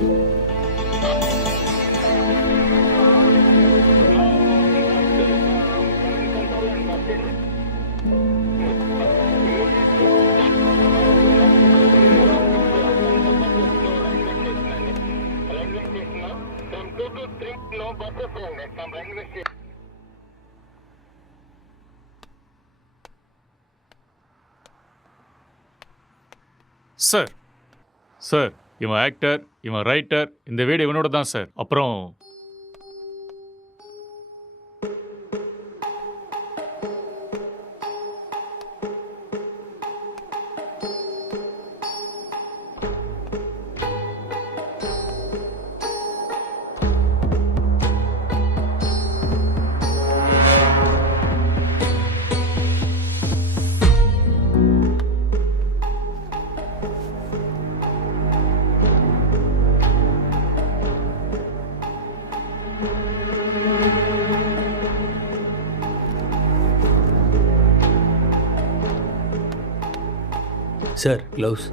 Sir sir இவன் actor, இவன் writer, இந்த வீடு இவனோட தான் சார். அப்புறம் சார் க்ளவுஸ்.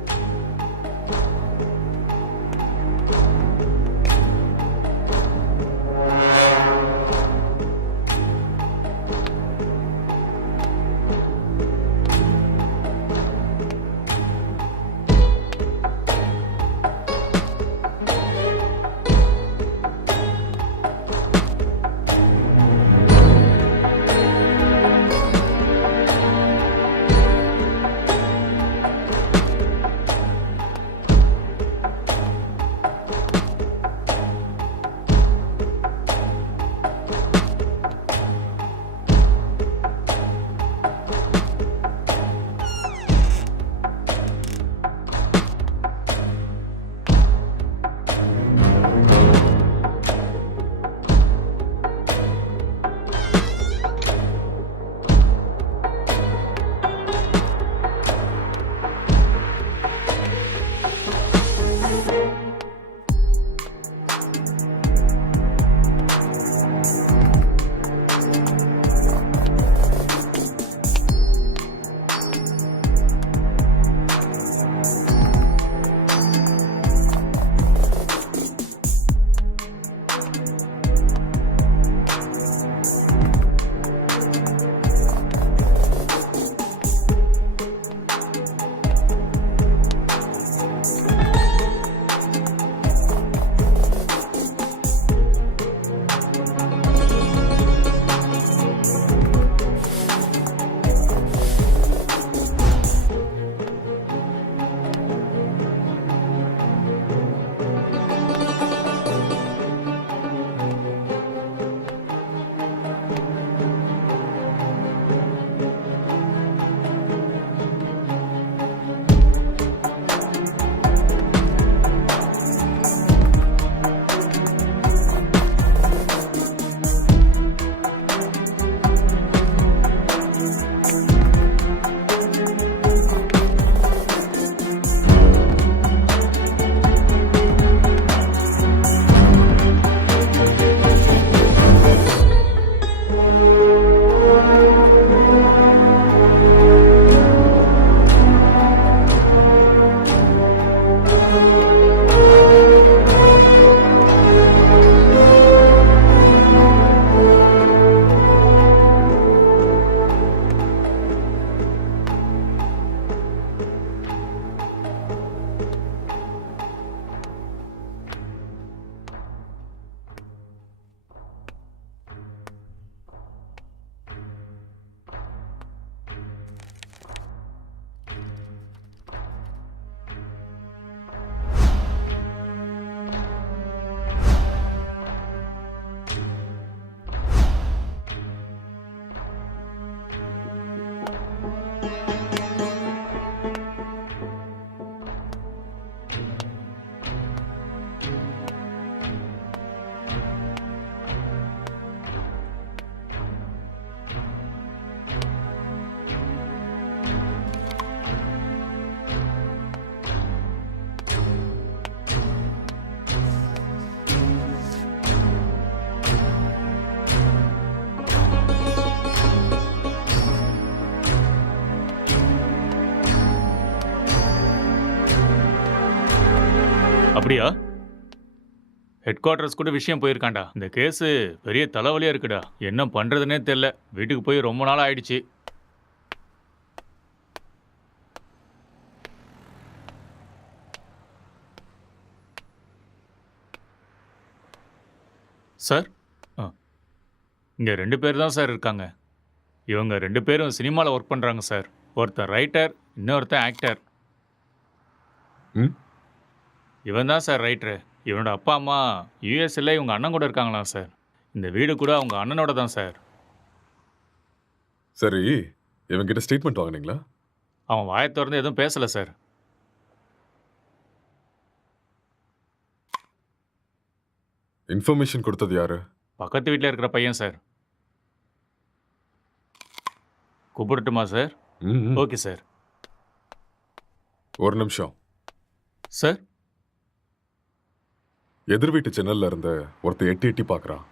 அப்படியா? ஹெட் குவார்ட்டர்ஸ் கூட விஷயம் போயிருக்காண்டா. இந்த கேஸு பெரிய தலைவலியா இருக்குடா. என்ன பண்றதுனே தெரியல. வீட்டுக்கு போய் ரொம்ப நாள் ஆயிடுச்சு. சார், இங்க 2 பேர் தான் சார் இருக்காங்க. இவங்க 2 பேரும் சினிமாவில் ஒர்க் பண்றாங்க சார். ஒருத்தன் ரைட்டர், இன்னொருத்தன் ஆக்டர். ம் இவன் தான் சார் ரைட்டரு. இவனோட அப்பா அம்மா யூஎஸ்ல இவங்க அண்ணன் கூட இருக்காங்களாம் சார். இந்த வீடு கூட அவங்க அண்ணனோட தான் சார். சரி, இவங்கிட்ட ஸ்டேட்மெண்ட் வாங்குனீங்களா? அவன் வாயை திறந்து எதுவும் பேசல சார். இன்ஃபர்மேஷன் கொடுத்தது யாரு? பக்கத்து வீட்டில் இருக்கிற பையன் சார். கூப்பிடட்டுமா சார்? ம், ம். Okay sir. ஒரு நிமிஷம். சார், எதிர் வீட்டு ஜன்னல்ல இருந்து ஒருத்தன் எட்டி எட்டி பார்க்கறான்.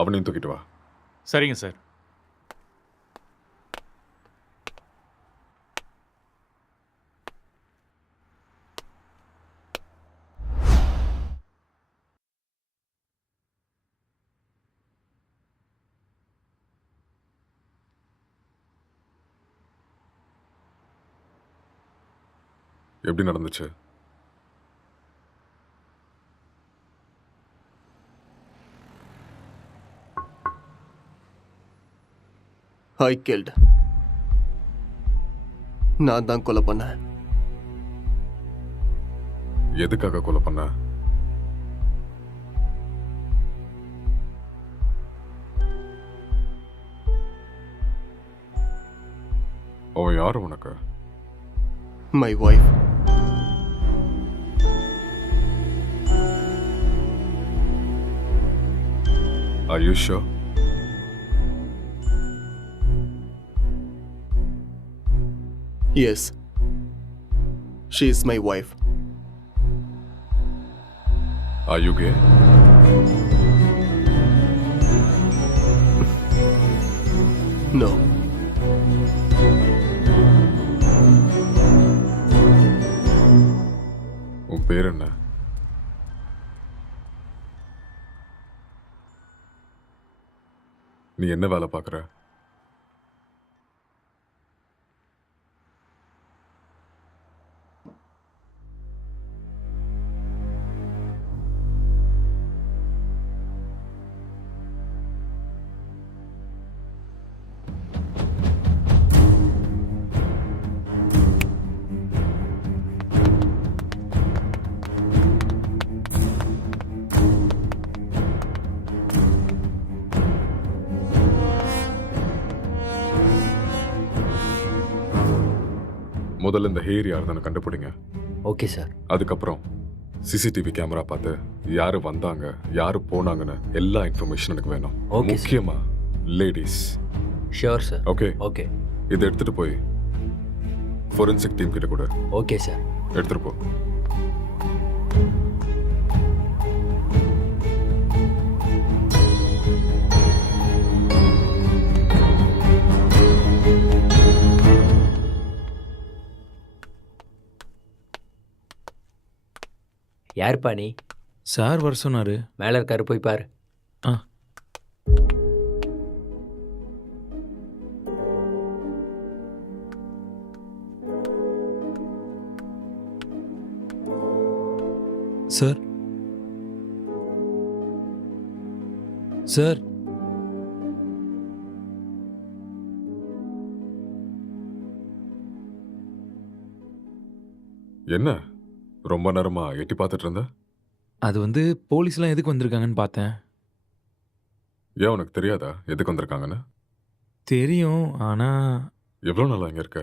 அவனையும் தூக்கிட்டு வா. சரிங்க சார். எப்படி நடந்துச்சு? ஐ கில்ட். நான் தான் கொலை பண்ணேன். எதுக்காக கொலை பண்ண? அவன் யாரு உனக்கு? My wife. Are you sure? Yes. She is my wife. Are you gay? No. உன் பேர் என்ன? நீ என்ன வேலை பார்க்குற? முதல்ல இந்த ஹேர் யாருன்னு கண்டுபிடிங்க. Okay sir. அதுக்கப்புறம் சிசிடிவி கேமரா பார்த்து யாரு வந்தாங்க, யாரு போனாங்கன்னு எல்லா இன்ஃபர்மேஷன் எனக்கு வேணும். Okay, sir. முக்கியமா ladies. Sure sir. Okay, okay. இதை எடுத்துட்டு போய் ஃபோரன்சிக் டீம் கிட்ட கூட ஓகே சார். எடுத்துட்டு போ. யாருப்பா நீ? சார் வர சொன்னாரு. மேலே இருக்காரு, போய் பாரு. ஆ. சார், சார், என்ன ரொம்ப நேரமா எட்டி பார்த்துட்டு இருந்த? அது வந்து போலீஸ்லாம் எதுக்கு வந்திருக்காங்கன்னு பார்த்தேன். ஏன் உனக்கு தெரியாதா எதுக்கு வந்திருக்காங்கன்னு? தெரியும், ஆனால் எவ்வளோ நாளா இங்க இருக்க?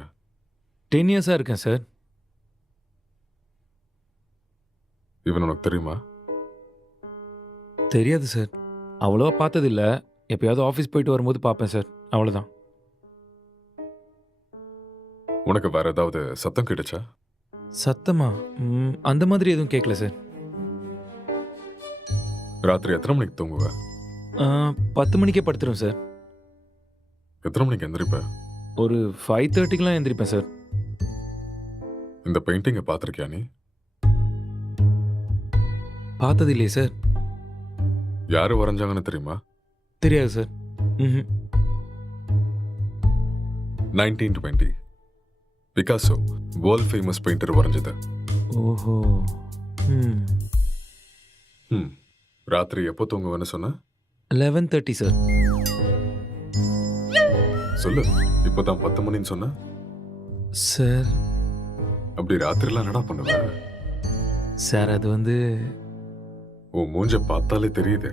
10 இயர்ஸாக இருக்கேன் சார். இவன் உனக்கு தெரியுமா? தெரியாது சார். அவ்வளோவா பார்த்ததில்ல. எப்பயாவது ஆஃபீஸ் போயிட்டு வரும்போது பார்ப்பேன் சார், அவ்வளோதான். உனக்கு வேற ஏதாவது சத்தம் கேட்டுச்சா? சத்தமா? அந்த மாதிரி எதுவும் கேட்கல சார். ராத்திரி எத்தனை மணிக்கு தூங்குவ? 10 மணிக்கே படுத்துரும் சார். எத்தனை மணிக்கு எந்திரிப்ப? ஒரு 5:30க்கெலாம் எந்திரிப்பேன் சார். இந்த பெயிண்டிங்கை பார்த்துருக்கியா நீ? பார்த்தது இல்லையே சார். யாரு வரைஞ்சாங்கன்னு தெரியுமா? தெரியாது சார். ம். 1920 பிகாசோ வேர்ல்ட் ஃபேமஸ் பெயிண்டர் வரைஞ்சது. ஓஹோ. ம். ராத்திரி எப்போ தூங்குவேன்னு சொன்ன? 11:30 சார். சொல்லு. இப்போதான் 10 மணின்னு சொன்ன. சார் அப்படி ராத்திரிலாம் என்னடா பண்ணுவ? சார் அது வந்து உன் மூஞ்ச பார்த்தாலே தெரியுது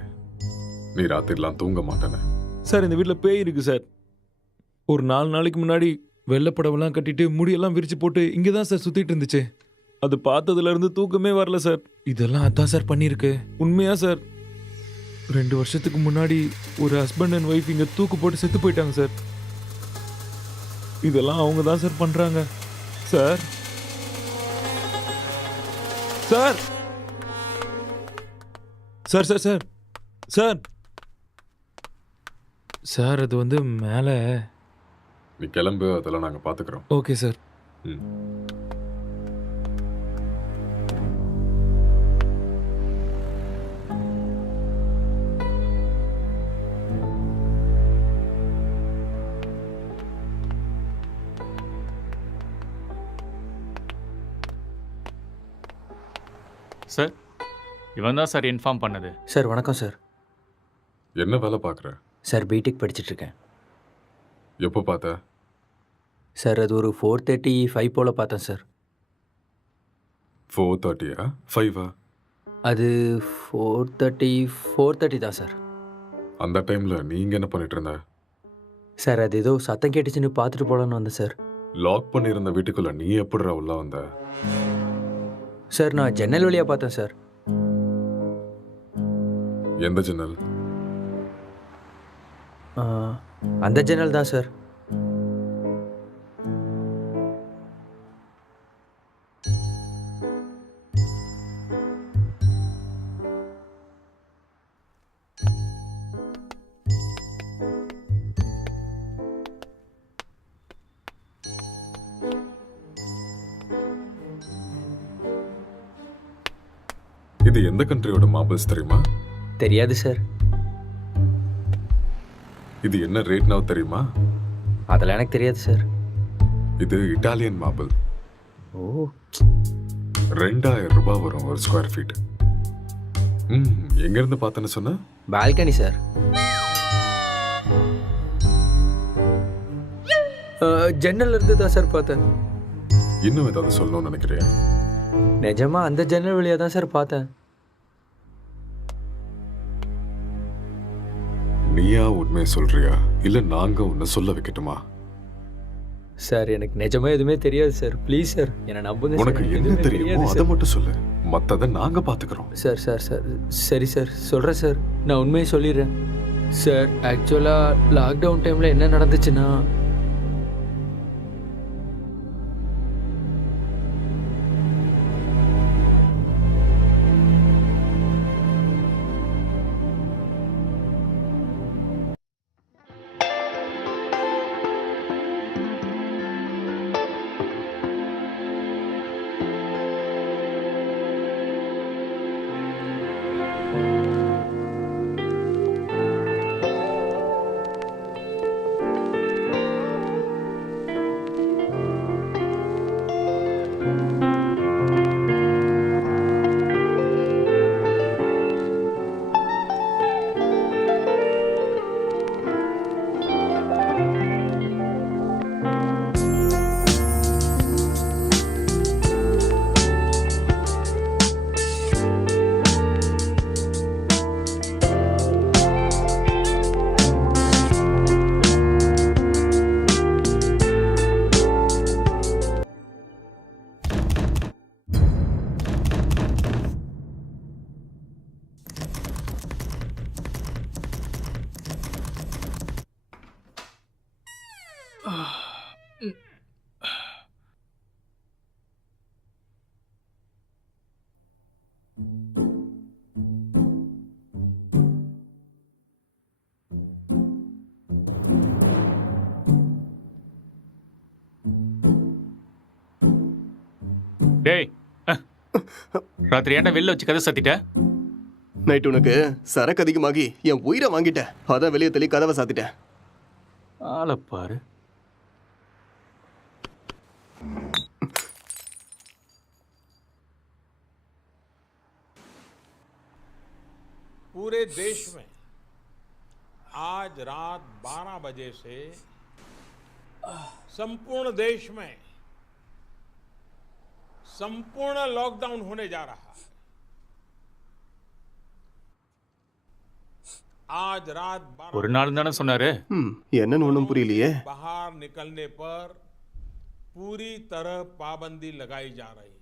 நீ ராத்திரிலாம் தூங்க மாட்டேன்னு. சார் இந்த வீட்டில் பேய் இருக்கு சார். ஒரு 4 நாளைக்கு முன்னாடி வெள்ளைப்படவெல்லாம் கட்டிட்டு முடியெல்லாம் விரிச்சு போட்டு இங்கே தான் சார் சுற்றிட்டு இருந்துச்சு. அது பார்த்ததுல இருந்து தூக்கமே வரல சார். இதெல்லாம் அதான் சார் பண்ணியிருக்கு. உண்மையா சார். 2 வருஷத்துக்கு முன்னாடி ஒரு ஹஸ்பண்ட் அண்ட் ஒய்ஃப் இங்கே தூக்கு போட்டு செத்து போயிட்டாங்க சார். இதெல்லாம் அவங்க தான் சார் பண்ணுறாங்க sir. Sir sir sir sir sir sir அது வந்து மேலே. நீ கிளம்பு, அதெல்லாம் நாங்க பாத்துக்கிறோம். Okay sir. ம். சார் இவன் தான் சார் இன்ஃபார்ம் பண்ணது. சார் வணக்கம் சார். என்ன வேலை பார்க்குற? சார் பிடெக் படிச்சிட்ருக்கேன். எப்போ பார்த்த? சார் அது ஒரு 4:35 போல் பார்த்தேன் சார். 4:30 5 அது 4:30 தான் சார். அந்த டைம்ல நீங்க என்ன பண்ணிட்டு இருந்த? சார் அது ஏதோ சத்தம் கேட்டுச்சுன்னு பார்த்துட்டு போகலான்னு வந்தேன் சார். லாக் பண்ணியிருந்த வீட்டுக்குள்ள நீ எப்படிடா உள்ள வந்த? சார் நான் ஜன்னல் வழியாக பார்த்தேன் சார். எந்த ஜன்னல்? ஆ, அந்த ஜன்னல் தான் சார். இது எந்த கண்ட்ரியோட மார்பிள்ஸ் தெரியுமா? தெரியாது சார். இது என்ன ரேட் now தெரியுமா? அதெல்லாம் எனக்கு தெரியாது சார். இது இட்டாலியன் மார்பிள். ஓ 2000 ரூபாய் வரும் ஒரு ஸ்கொயர் ஃபீட். எங்க இருந்து பார்த்தேன்னு சொன்ன? Balcony sir. ஜன்னல் இருந்து தான் சார் பார்த்தேன். இன்னும் ஏதாவது சொல்லணும்னு நினைக்கிறியா? நிஜமா அந்த ஜன்னல் வழியாக தான் சார் பார்த்தேன். நீயா உண்மையை சொல்றியா இல்ல நாங்க உன்னை சொல்ல வைக்கட்டுமா? சார் எனக்கு நிஜமா எதுவுமே தெரியாது சார். ப்ளீஸ் சார் என்னை நம்புங்க சார். உனக்கு எனக்கு என்ன எதுவுமே தெரியுமோ தெரியாது அதை சார். மட்டும் சொல்லு, மத்தத நாங்க பாத்துக்கிறோம். சார் சார் சார் சரி சார் சொல்கிறேன் சார். நான் உண்மையை சொல்லிடுறேன் சார். ஆக்சுவலாக லாக்டவுன் டைமில் என்ன நடந்துச்சுன்னா, டேய் ராத்திரி ஏன்டா வெளில வச்சு கதை சத்திட்ட? நைட் உனக்கு சரக்கு அதிகமாகி என் உயிரை வாங்கிட்டேன். அதான் வெளியே தள்ளி கதவை சாத்திட்டேன். ஆளை பாரு. पूरे देश में आज रात 12 बजे से संपूर्ण देश में संपूर्ण लॉकडाउन होने जा रहा है। आज रात 12 ஒரு நாள் தானே சொன்னாரு. என்னன்னு ஒன்றும் புரியலையே. बाहर निकलने पर पूरी तरह पाबंदी लगाई जा रही है।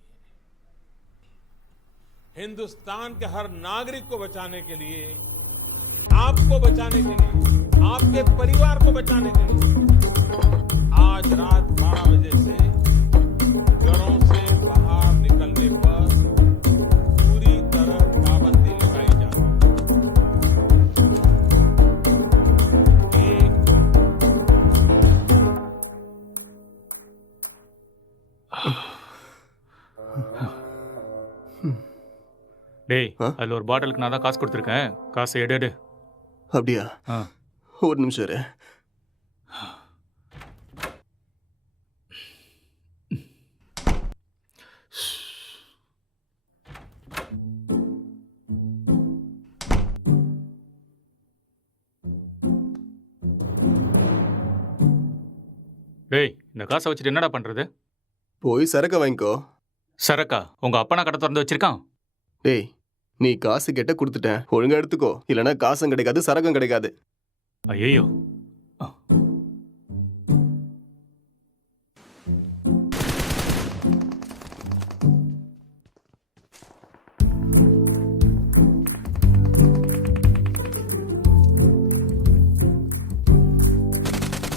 हिंदुस्तान के हर नागरिक को बचाने के लिए, आपको बचाने के लिए, आपके परिवार को बचाने के लिए आज रात 12 बजे से घरों से बाहर निकलने पर पूरी तरह पाबंदी लगाई जा रही है। டேய், அதில் ஒரு பாட்டிலுக்கு நான் தான் காசு கொடுத்துருக்கேன். காசை எடு. அப்படியா? ஆ. ஒரு நிமிஷம் இரு. டேய், இந்த காசை வச்சுட்டு என்னடா பண்றது? போய் சரக்கு வாங்கிக்கோ. சரக்கா? உங்க அப்பா நான் கடை திறந்து வச்சிருக்கான். டேய், நீ காசு கேட்ட கொடுத்துட்டேன். ஒழுங்கா எடுத்துக்கோ. இல்லைன்னா காசும் கிடைக்காது, சரக்கும் கிடைக்காது. ஐயோ.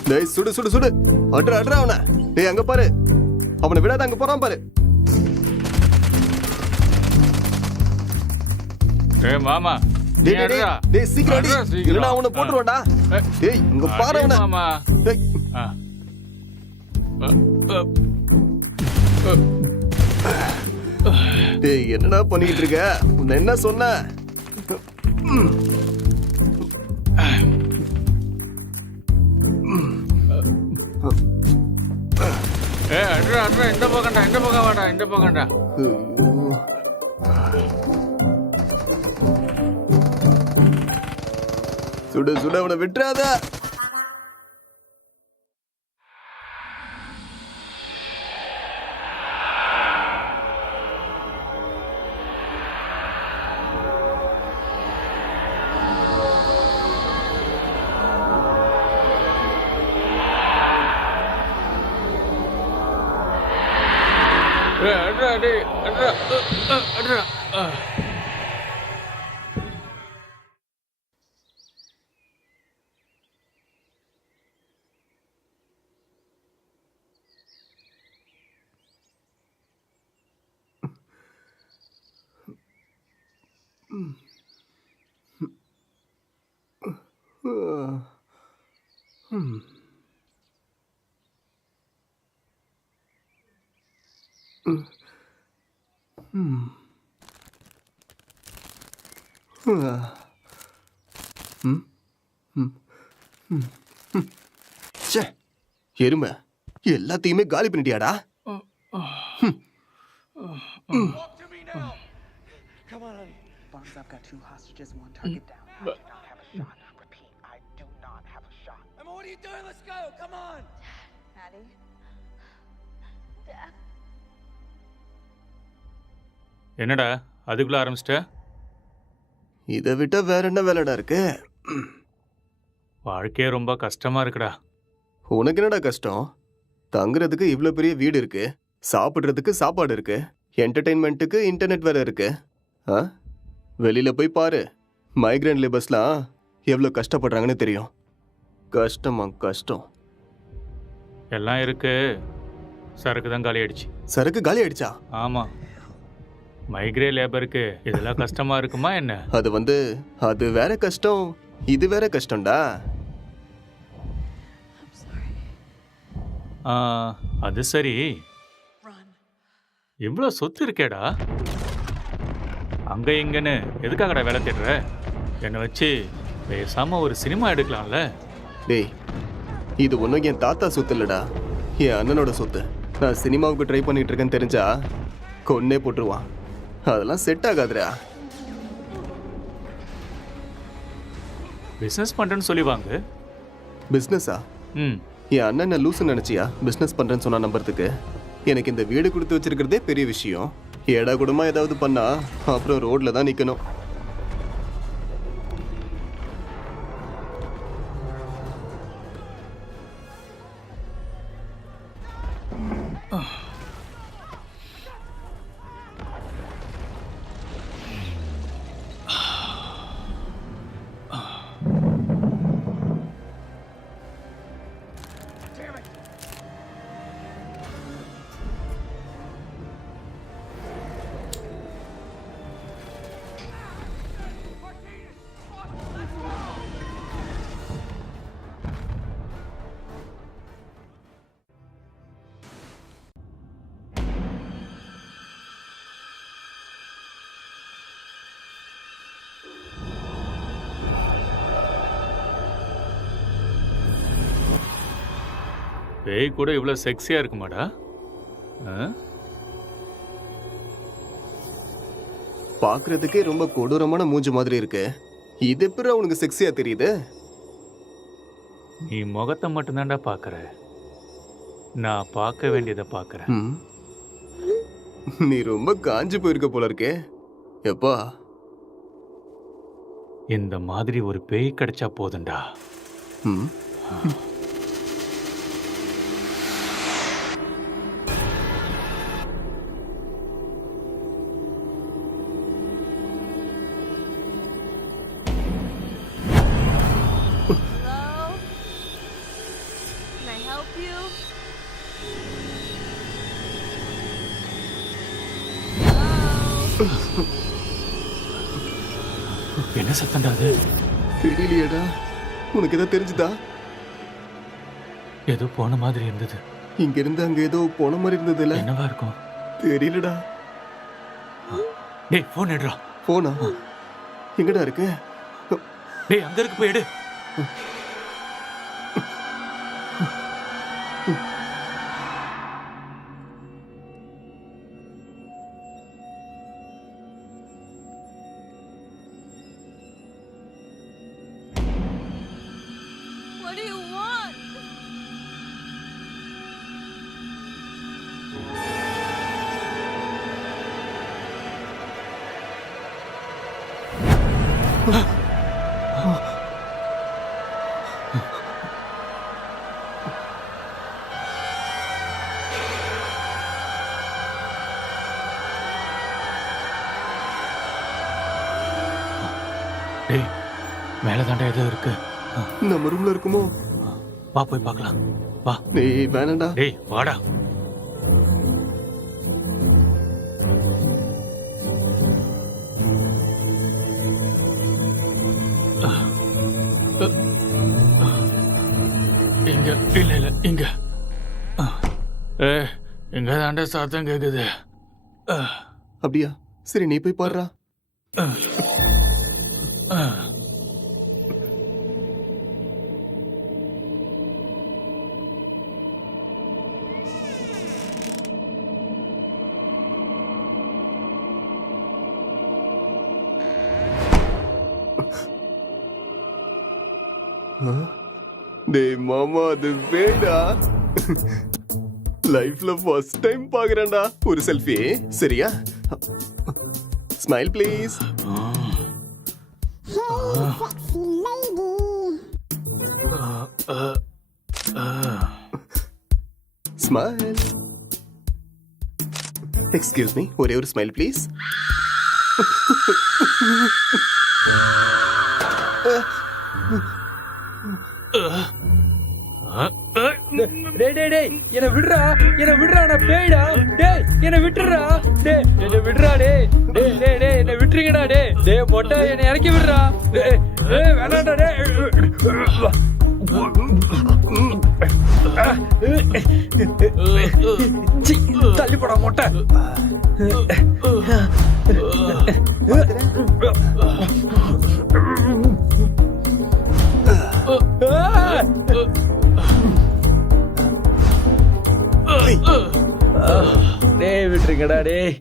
டேய், சுடு சுடு சுடு. அட்ரா அவனை. டேய், அங்க பாரு. அவனை விடாத, அங்க போறான் பாரு. டேய் மாமா, டேய் டேய் டேய், டேய் சீக்கிரம் அடி. இல்லைன்னா அவனை போட்டுருவான்டா. டேய், இங்க பாரு அவனை. மாமா. டேய். டேய், என்னடா பண்ணிட்டு இருக்க? உன்னை என்ன சொன்ன? அட்ரா, இந்த பக்கம்டா, இந்த பக்கம்டா. சுட சுட அவனை விட்டுறாத. அட்ரா, டேய், அட்ரா. எருமை, எல்லாத்தையுமே காலி பண்ணிட்டியாடா? Barnes, I've got 2 hostages, 1 target down. I do not have a shot. Repeat, I do not have a shot. Emma, what are you doing? Let's go. Come on. Maddie. Dad. என்னடா அதுக்குள்ள ஆரம்பிச்சிட்ட? இதை விட்டா வேற என்ன வேலைடா இருக்கு? வாழ்க்கையே ரொம்ப கஷ்டமா இருக்குடா. உனக்கு என்னடா கஷ்டம்? தங்குறதுக்கு இவ்வளோ பெரிய வீடு இருக்கு, சாப்பிட்றதுக்கு சாப்பாடு இருக்கு, என்டர்டெயின்மெண்ட்டுக்கு இன்டர்நெட் வேற இருக்கு. வெளியில போய் பாரு, மைக்ரேன் லேபர்ஸ்லாம் எவ்வளோ கஷ்டப்படுறாங்கன்னு தெரியும். கஷ்டமா கஷ்டம். எல்லாம் இருக்கு, சரக்கு தான் காலி ஆயிடுச்சு. சரக்கு காலி ஆயிடுச்சா? ஆமா, மைக்ரே லேபருக்கு இதெல்லாம் கஷ்டமா இருக்குமா என்ன? அது வேற கஷ்டம், இது வேற கஷ்டம்டா. அது சரி, இவ்வளோ சொத்து இருக்கேடா, அங்கே இங்கன்னு எதுக்காகடா வேலை தேடுற? என்னை வச்சு பேசாமல் ஒரு சினிமா எடுக்கலாம்ல? டேய், இது ஒன்றும் என் தாத்தா சொத்து இல்லடா, என் அண்ணனோட சொத்து. நான் சினிமாவுக்கு ட்ரை பண்ணிட்டு இருக்கேன்னு தெரிஞ்சா கொன்னே போட்டுருவான். அதெல்லாம் செட் ஆகாதுடா. பிஸ்னஸ் பண்ணுறேன்னு சொல்லி வாங்க. பிஸ்னஸா? ம். என் அண்ணன் என்ன லூசுன்னு நினச்சியா பிஸ்னஸ் பண்ணுறேன்னு சொன்னா நம்புறதுக்கு? எனக்கு இந்த வீடு கொடுத்து வச்சிருக்கிறதே பெரிய விஷயம். ஏடா கூடமா ஏதாவது பண்ணா அப்புறம் ரோட்ல தான் நிற்கணும். பேய் கூட இவ்வளோ செக்ஸியாக இருக்குமாடா? பார்க்கறதுக்கே ரொம்ப கொடூரமான மூஞ்சி மாதிரி இருக்கு. இது எப்படி உனக்கு செக்ஸியா தெரியுது? நீ முகத்தை மட்டும்தான்டா பார்க்குற, நான் பார்க்க வேண்டியதை பார்க்குறேன். ம். நீ ரொம்ப காஞ்சு போயிருக்க போல இருக்கே. எப்பா? இந்த மாதிரி ஒரு பேய் கிடைச்சா போதும்டா. ம். Hello? Can I help you? Hello? என்ன சத்தம்டா அது? தெரியலையேடா. உனக்கு ஏதோ தெரிஞ்சுதா? ஏதோ போன மாதிரி இருந்தது. இங்க இருந்து அங்க ஏதோ போன மாதிரி இருந்ததுல. என்னவா இருக்கும்? தெரியலடா. டேய், ஃபோன் எடுறா. போனா எங்கடா இருக்கு? டேய், அங்க இருக்கு, போய் எடு. What do you want? டேய், மேலே தாண்டா ஏதோ இருக்கு. நம்ம ரூம்ல இருக்குமோ? வா, போய் பார்க்கலாம். வா. டேய் வேணாண்டா. டேய், வாடா. இங்க இல்ல இல்ல இங்க. இங்க தாண்டா சத்தம் கேக்குது. அப்படியா? சரி, நீ போய் பாருடா. டேய் மாமா, அது வேடா. லைஃப்ல ஃபர்ஸ்ட் டைம் பாக்குறேன்டா. ஒரு செல்ஃபி சரியா? Smile please. Smile. Excuse me, ஒரே ஒரு ஸ்மைல் ப்ளீஸ். டேய் டேய் டேய், என்ன விடுறா, என்ன விடுறா, நான் பேய்டா. டேய், என்ன விட்டுறா. டேய், என்ன விடுறா. டேய் டேய் டேய் டேய், என்ன விட்டுறீங்கடா. டேய் டேய் மொட்டை, என்ன இறக்கி விடுறா. டேய் டேய் வேணாம்டா. டேய் சீ, தள்ளி போடா மொட்டை. டேய் விட்டுருங்கடா டேய்.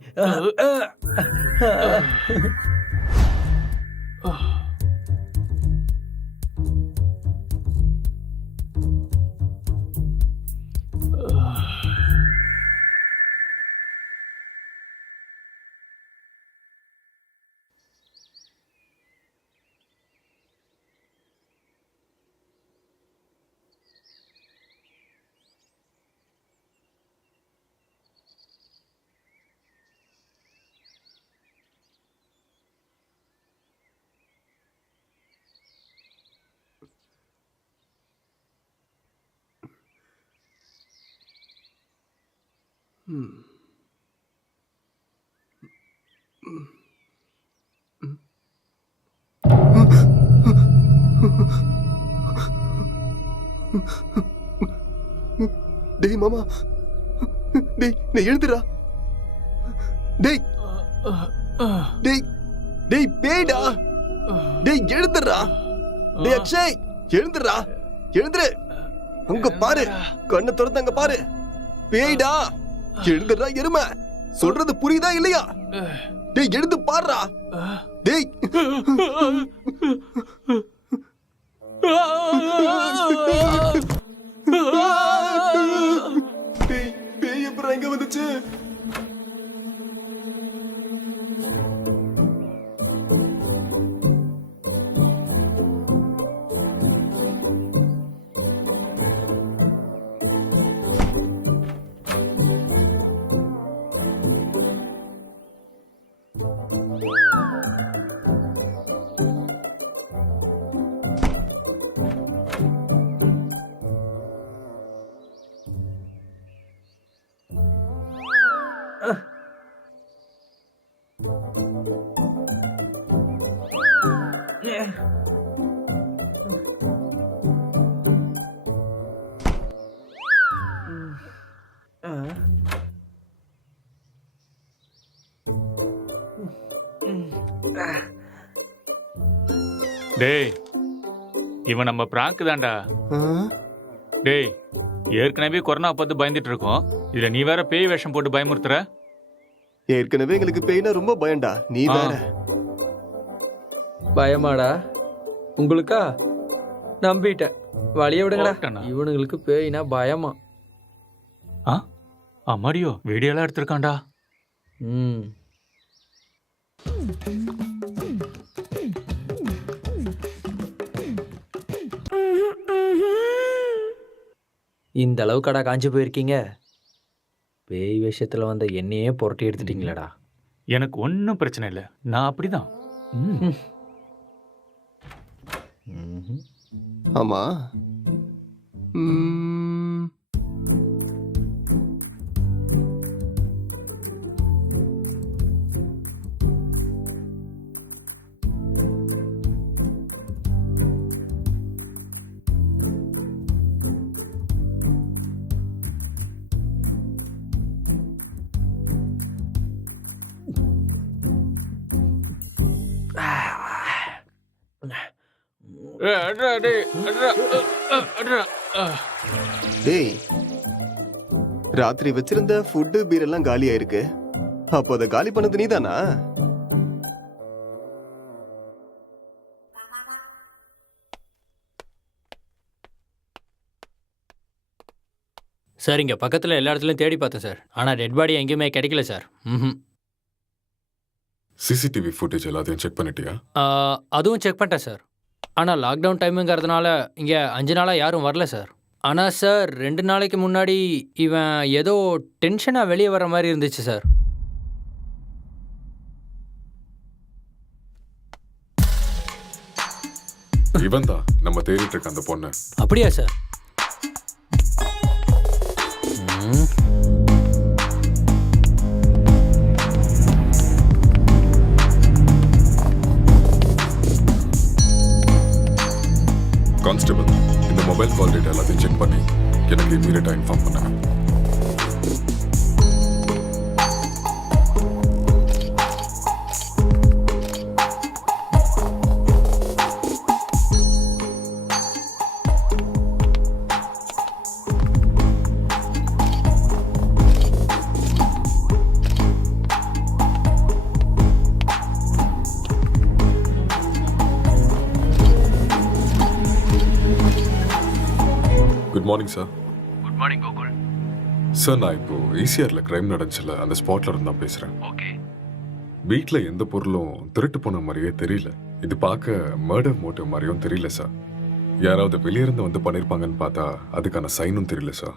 டேய் மாமா, டேய் நீ எழுந்துடா. டேய் டேய் டேய் பேய்டா. டேய் எழுந்துடா. டேய் அக்ஷய் எழுந்துடா. எழுந்துரு. அங்க பாரு, கண்ணை திறந்து அங்க பாரு. பேய்டா. எழுந்துடா எருமை. சொல்றது புரியுதா இல்லையா? டேய் எழுந்து பாருடா. டேய் டேய் பேய் எப்பறம் எங்க வந்துச்சு? டேய் இவன் நம்ம பிராங்க் தான்டா. டேய் ஏற்கனவே கொரோனா பார்த்து பயந்துட்டு இருக்கோம். இதுல நீ வேற பேய் வேஷம் போட்டு பயமுறுத்துற. ஏற்கனவே எங்களுக்கு பேய்னா ரொம்ப பயம்டா. நீ வேற. பயமாடா உங்களுக்கா? நம்பிட்டேன். வழிய விடுங்கடா. போட்டேனா? இவனுங்களுக்கு பேய்னா பயமா? அம்மாடியோ வீடியோலாம் எடுத்திருக்கான்டா. ம். இந்த அளவுக்கடா காஞ்சி போயிருக்கீங்க? பேய் விஷயத்துல வந்த என்னையே புரட்டி எடுத்துட்டீங்களடா. எனக்கு ஒன்றும் பிரச்சனை இல்லை, நான் அப்படிதான். ஆமா. டேய் ராத்திரி வச்சிருந்த ஃபுட்டு பீர் எல்லாம் காலி ஆயிருக்கு. அப்போ அதை காலி பண்ணது நீதானா? சார் இங்கே பக்கத்தில் எல்லா இடத்துலையும் தேடி பார்த்தேன் சார். ஆனால் டெட் பாடி எங்கேயுமே கிடைக்கல சார். சிசிடிவி ஃபுட்டேஜ் எல்லாத்தையும் செக் பண்ணிட்டியா? அதுவும் செக் பண்ணிட்டேன் சார். ஆனால் லாக்டவுன் டைமுங்கிறதுனால இங்கே 5 நாளாக யாரும் வரல சார். ஆனால் சார் 2 நாளைக்கு முன்னாடி இவன் ஏதோ டென்ஷனாக வெளியே வர மாதிரி இருந்துச்சு சார். இவன் தான் நம்ம தேடிட்டு இருக்க அந்த பொண்ணு. அப்படியா சார்? கான்ஸ்டபிள், இந்த மொபைல் கால் டேட்டா எல்லாத்தையும் செக் பண்ணி எனக்கு இமீடியட்டா இன்ஃபார்ம் பண்ணுங்க. Good morning sir. Good morning Gokul. Sir, நான் இப்போ ஈசிஆர்ல கிரைம் நடந்துச்சுல, அந்த ஸ்பாட்ல இருந்து தான் பேசுறேன். ஓகே. வீட்டில் எந்த பொருளும் திருட்டு போன மாதிரியே தெரியல. இது பார்க்க மர்டர் மோட்டிவ் மாதிரியும் தெரியல சார். யாராவது வெளியிருந்து வந்து பண்ணியிருப்பாங்கன்னு பார்த்தா அதுக்கான சைனும் தெரியல சார்.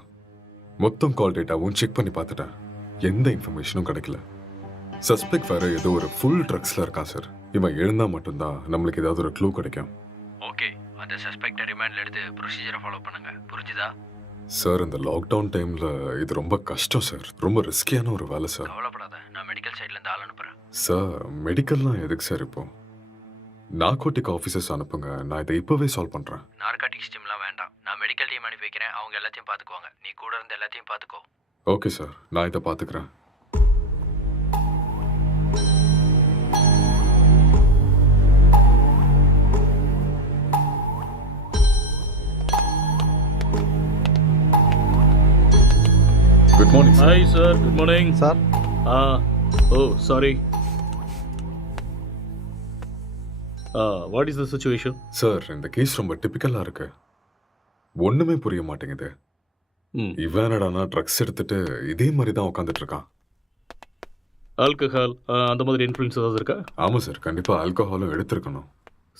மொத்தம் கால் டேட்டாவும் செக் பண்ணி பார்த்துட்டேன். எந்த இன்ஃபர்மேஷனும் கிடைக்கல. சஸ்பெக்ட் வேற ஏதோ ஒரு ஃபுல் ட்ரக்ஸ்ல இருக்கான் சார். இவன் எழுந்தா மட்டும்தான் நம்மளுக்கு ஏதாவது ஒரு க்ளூ கிடைக்கும். ஓகே, அந்த சஸ்பெக்டை ரிமாண்ட்ல எடுத்து ப்ரொசீஜரை ஃபாலோ பண்ணுங்க. புரிஞ்சுதா? சார், இந்த லாக்டவுன் டைம்ல இது ரொம்ப கஷ்டம் சார். ரொம்ப ரிஸ்கியான ஒரு வேலை சார். கவலைப்படாத, நான் மெடிக்கல் சைட்ல இருந்து ஆள் அனுப்புறேன். சார், மெடிக்கல்லாம் எதுக்கு சார் இப்போ? நார்கோட்டிக் ஆஃபீஸர்ஸ் அனுப்புங்க, நான் இதை இப்போவே சால்வ் பண்ணுறேன். நார்காட்டிக்ஸ் டீம்லாம் வேண்டாம், நான் மெடிக்கல் டீம் அனுப்பி வைக்கிறேன். அவங்க எல்லாத்தையும் பார்த்துக்குவாங்க. நீ கூட இருந்து எல்லாத்தையும் பார்த்துக்கோ. ஓகே சார், நான் இதை பார்த்துக்கிறேன். Good morning sir. Hi sir, good morning sir. Sorry. What is the situation? Sir, இந்த கேஸ் ரொம்ப டிபிக்கலாக இருக்கு. ஒன்றுமே புரிய மாட்டேங்குது. இவன் என்னடானா ட்ரக்ஸ் எடுத்துட்டு இதே மாதிரி தான் உட்காந்துட்டு இருக்கான். ஆல்கஹால் அந்த மாதிரி இன்ஃப்ளூயன்ஸ் ஏதாவது இருக்கா? ஆமாம் சார், கண்டிப்பாக ஆல்கஹாலும் எடுத்திருக்கணும்.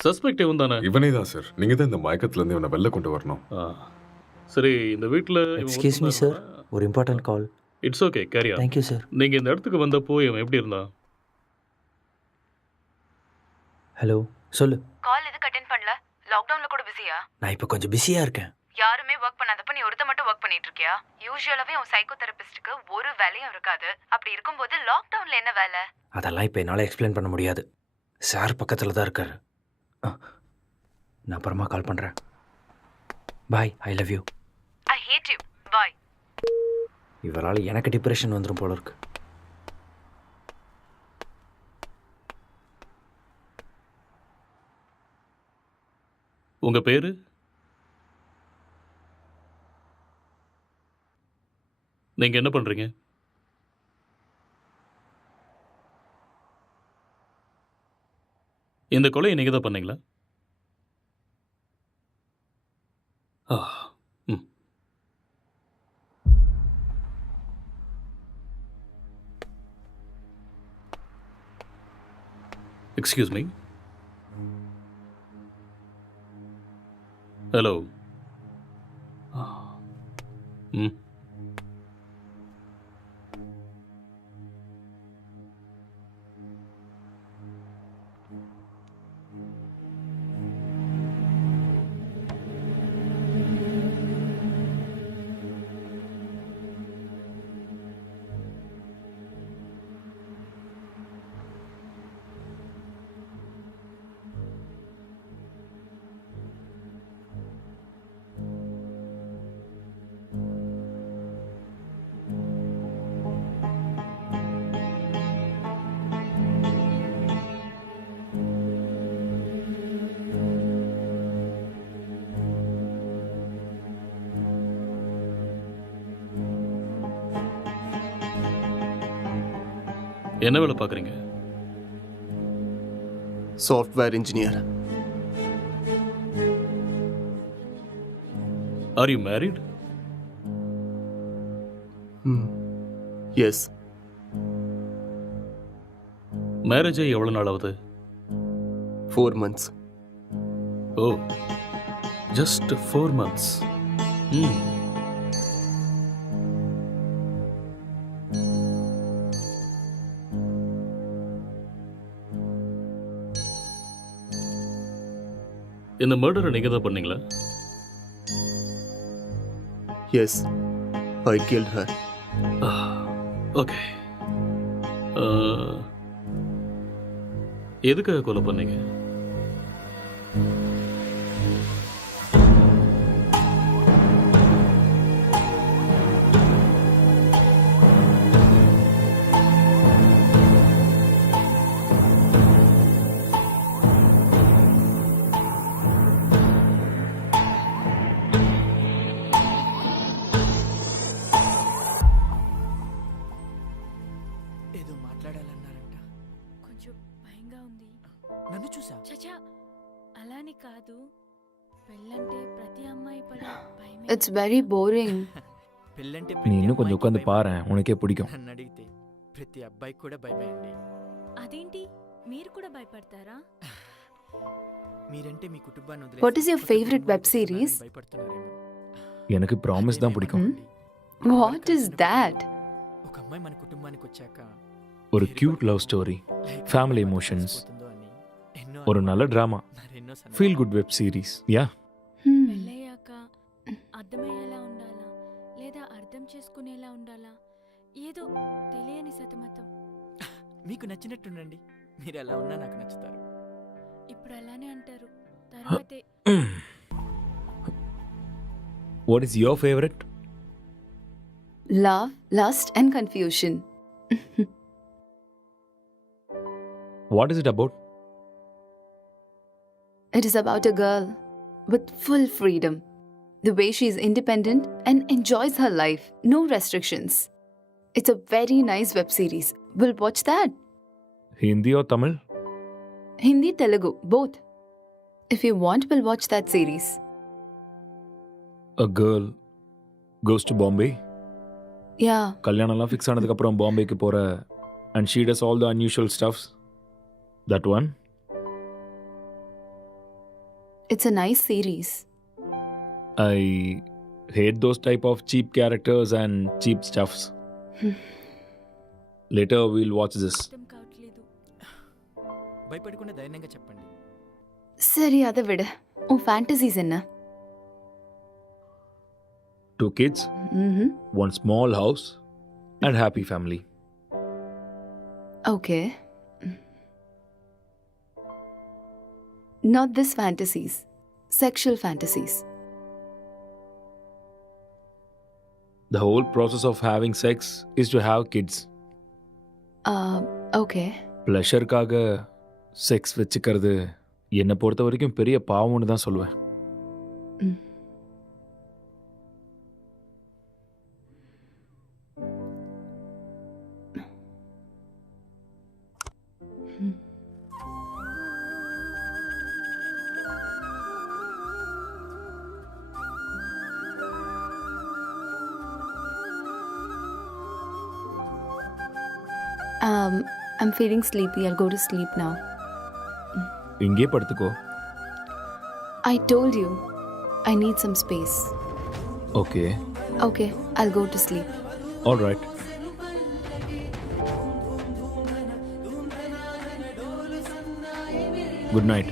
சஸ்பெக்ட் இவன் தானே? இவனே தான் சார். நீங்கள் தான் இந்த மயக்கத்துலேருந்து இவனை வெளில கொண்டு வரணும். சரி, இந்த வீட்டில் எக்ஸ்கியூஸ் மீ சார், ஒரு important call. It's okay, carry on. Thank you sir. நீங்கள் இந்த இடத்துக்கு வந்தப்போ இவன் எப்படி இருந்தான்? ஹலோ, சொல்லு. கால் எதுக்கு அட்டென்ட் பண்ணல? லாக்டவுன்ல கூட பிஸியா? நான் இப்போ கொஞ்சம் பிஸியாக இருக்கேன். யாருமே ஒர்க் பண்ணாதப்ப நீ ஒருத்த மட்டும் ஒர்க் பண்ணிட்டு இருக்கியா? யூசுவலாவே உன் சைக்கோ தெரபிஸ்டுக்கு ஒரு வேலையும் இருக்காது. அப்படி இருக்கும்போது லாக்டவுன்ல என்ன வேலை? அதெல்லாம் இப்போ என்னால் எக்ஸ்பிளைன் பண்ண முடியாது. சார் பக்கத்தில் தான் இருக்காரு. நான் அப்புறமா கால் பண்ணுறேன். Bye, I love you. I hate you. Bye. இவரால் எனக்கு டிப்ரெஷன் வந்துடும் போல இருக்கு. உங்கள் பேர்? நீங்கள் என்ன பண்ணுறீங்க? இந்த கொலையை நீங்கள் தான் பண்ணீங்களா? Excuse me. ஹலோ. என்ன வேலை பார்க்குறீங்க? Software engineer. Are you married? Yes. Marriage ஆகி எவ்வளோ நாள் ஆகுது? 4 months. ஓ, ஜஸ்ட் 4 months. இந்த மர்டரை நீங்கள் தான் பண்ணீங்களா? எஸ், ஐ killed her. ஓகே. எதுக்காக கொலை பண்ணீங்க? నన్ను చూసా చచా అలాని కాదు పెళ్ళంటే ప్రతి అమ్మాయి పడే భయమే. It's very boring. పెళ్ళంటే நீ இன்னும் கொஞ்சம் உட்காந்து பாரு, உனக்கே பிடிக்கும். నన్ను అడిగితే ప్రతి అబ్బాయికి కూడా భయమే అండి. అదేంటి మీరు కూడా భయపడతారా? మీరంటే మీ కుటుంబాన్ని వదిలేసి What is your కొత్త favorite web కుటుంబానికి series? వచ్చానని భయపడుతున్నారేమో. எனக்கு ப்ராமிஸ் தான் பிடிக்கும். What is that? ఒక అమ్మాయి మన కుటుంబానికి వచ్చాక ஒரு cute love story, family emotions, ஒரு நல்ல drama, feel good web series. Yeah, పెళ్ళయ్యాక అర్థమయ్యేలా ఉండాలా లేదా అర్థం చేసుకునేలా ఉండాలా ఏదో తెలియని సతమతం. మీకు నచ్చినట్టుండండి, మీరు ఎలా ఉన్నా నాకు నచ్చుతారు. ఇప్పుడు అలానే అంటారు, తర్వాతే what is your favourite? Love, lust and confusion. What is it about? It is about a girl with full freedom. The way she is independent and enjoys her life. No restrictions. It's a very nice web series. We'll watch that. Hindi or Tamil? Hindi, Telugu, both. If you want, we'll watch that series. A girl goes to Bombay. Yeah, கல்யாணம்லாம் fix ஆனதுக்கப்புறம் பாம்பேக்கு போகிற and she does all the unusual stuffs. That one? it's a nice series. I hate those type of cheap characters and cheap stuffs. Later we'll watch this. అర్థం కావట్లేదు. భయపడకుండా ధైర్యంగా చెప్పండి. சரி அதை விடு. உன் ஃபேண்டசிஸ் என்ன? 2 kids, Mm-hmm. 1 small house and happy family. Okay. Not this fantasies. Sexual fantasies. The whole process of having sex is to have kids. Okay. ப்ளஷருக்காக செக்ஸ் வச்சுக்கிறது என்னை பொறுத்த வரைக்கும் பெரிய பாவம்னு தான் சொல்லுவேன். I'm feeling sleepy. I'll go to sleep now. இங்கே படுத்துக்கோ. I told you, I need some space. Okay, Okay, I'll go to sleep. All right. Good night.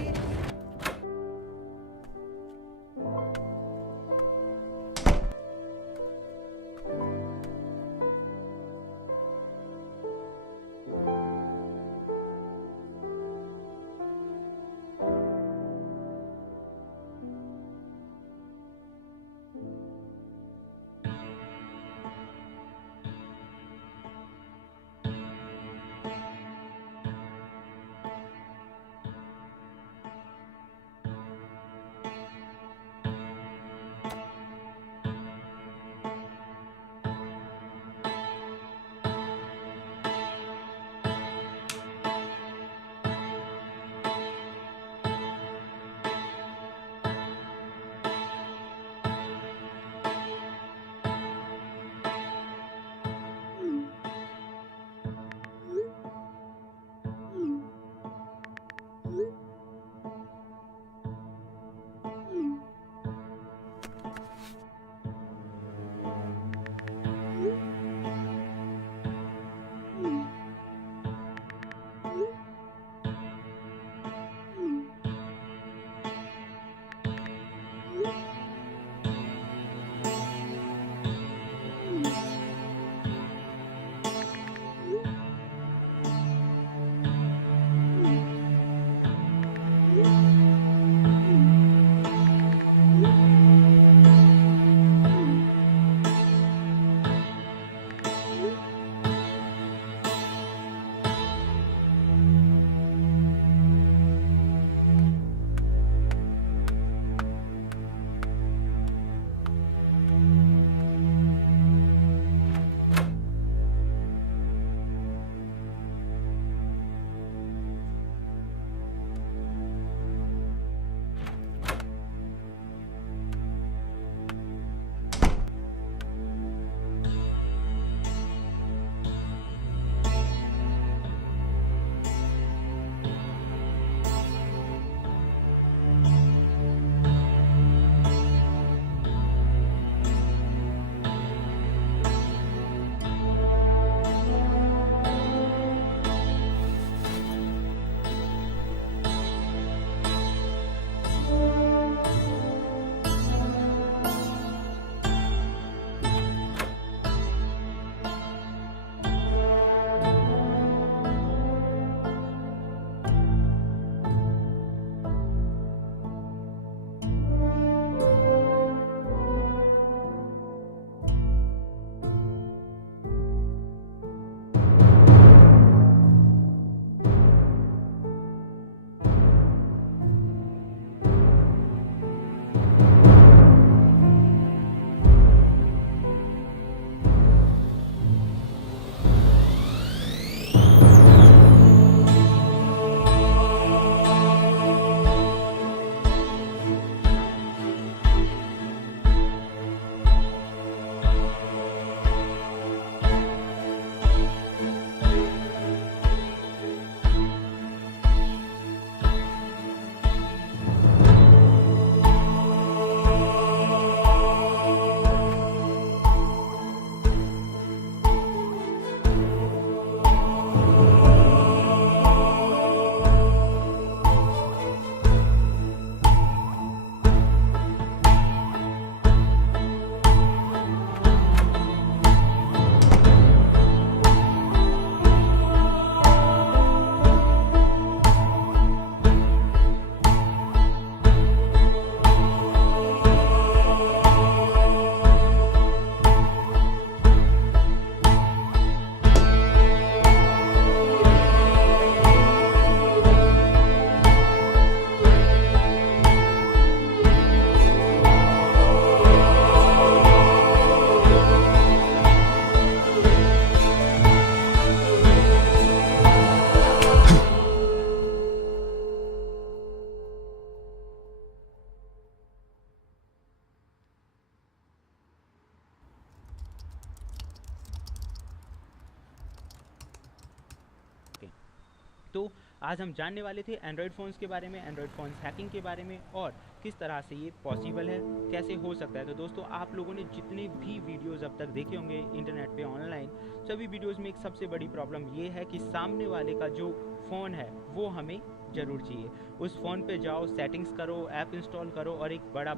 तो आज हम जानने वाले थे एंड्रॉयड फ़ोन्स के बारे में, एंड्रॉयड फ़ोन्स हैकिंग के बारे में और किस तरह से ये पॉसिबल है, कैसे हो सकता है। तो दोस्तों आप लोगों ने जितने भी वीडियोस अब तक देखे होंगे इंटरनेट पे ऑनलाइन, सभी वीडियोस में एक सबसे बड़ी प्रॉब्लम ये है कि सामने वाले का जो फ़ोन है वो हमें ज़रूर चाहिए। उस फ़ोन पे जाओ, सेटिंग्स करो, ऐप इंस्टॉल करो और एक बड़ा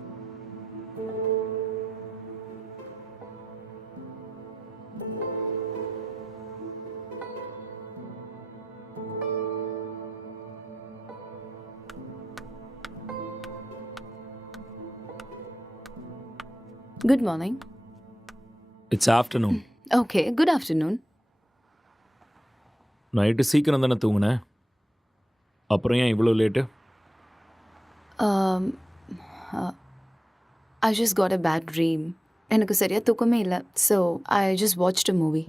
Good morning. It's afternoon. Okay, good afternoon. Night சீக்கிரம் தானே தூங்குனேன், அப்புறம் ஏன் இவ்வளோ late? Um, uh, I just got a bad dream. எனக்கு சரியா தூக்கமே இல்லை. So, I just watched a movie.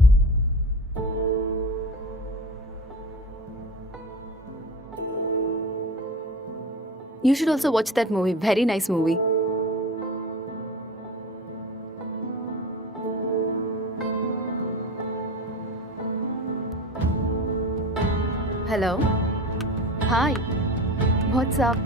You should also watch that movie. Very nice movie. Hello. Hi. What's up?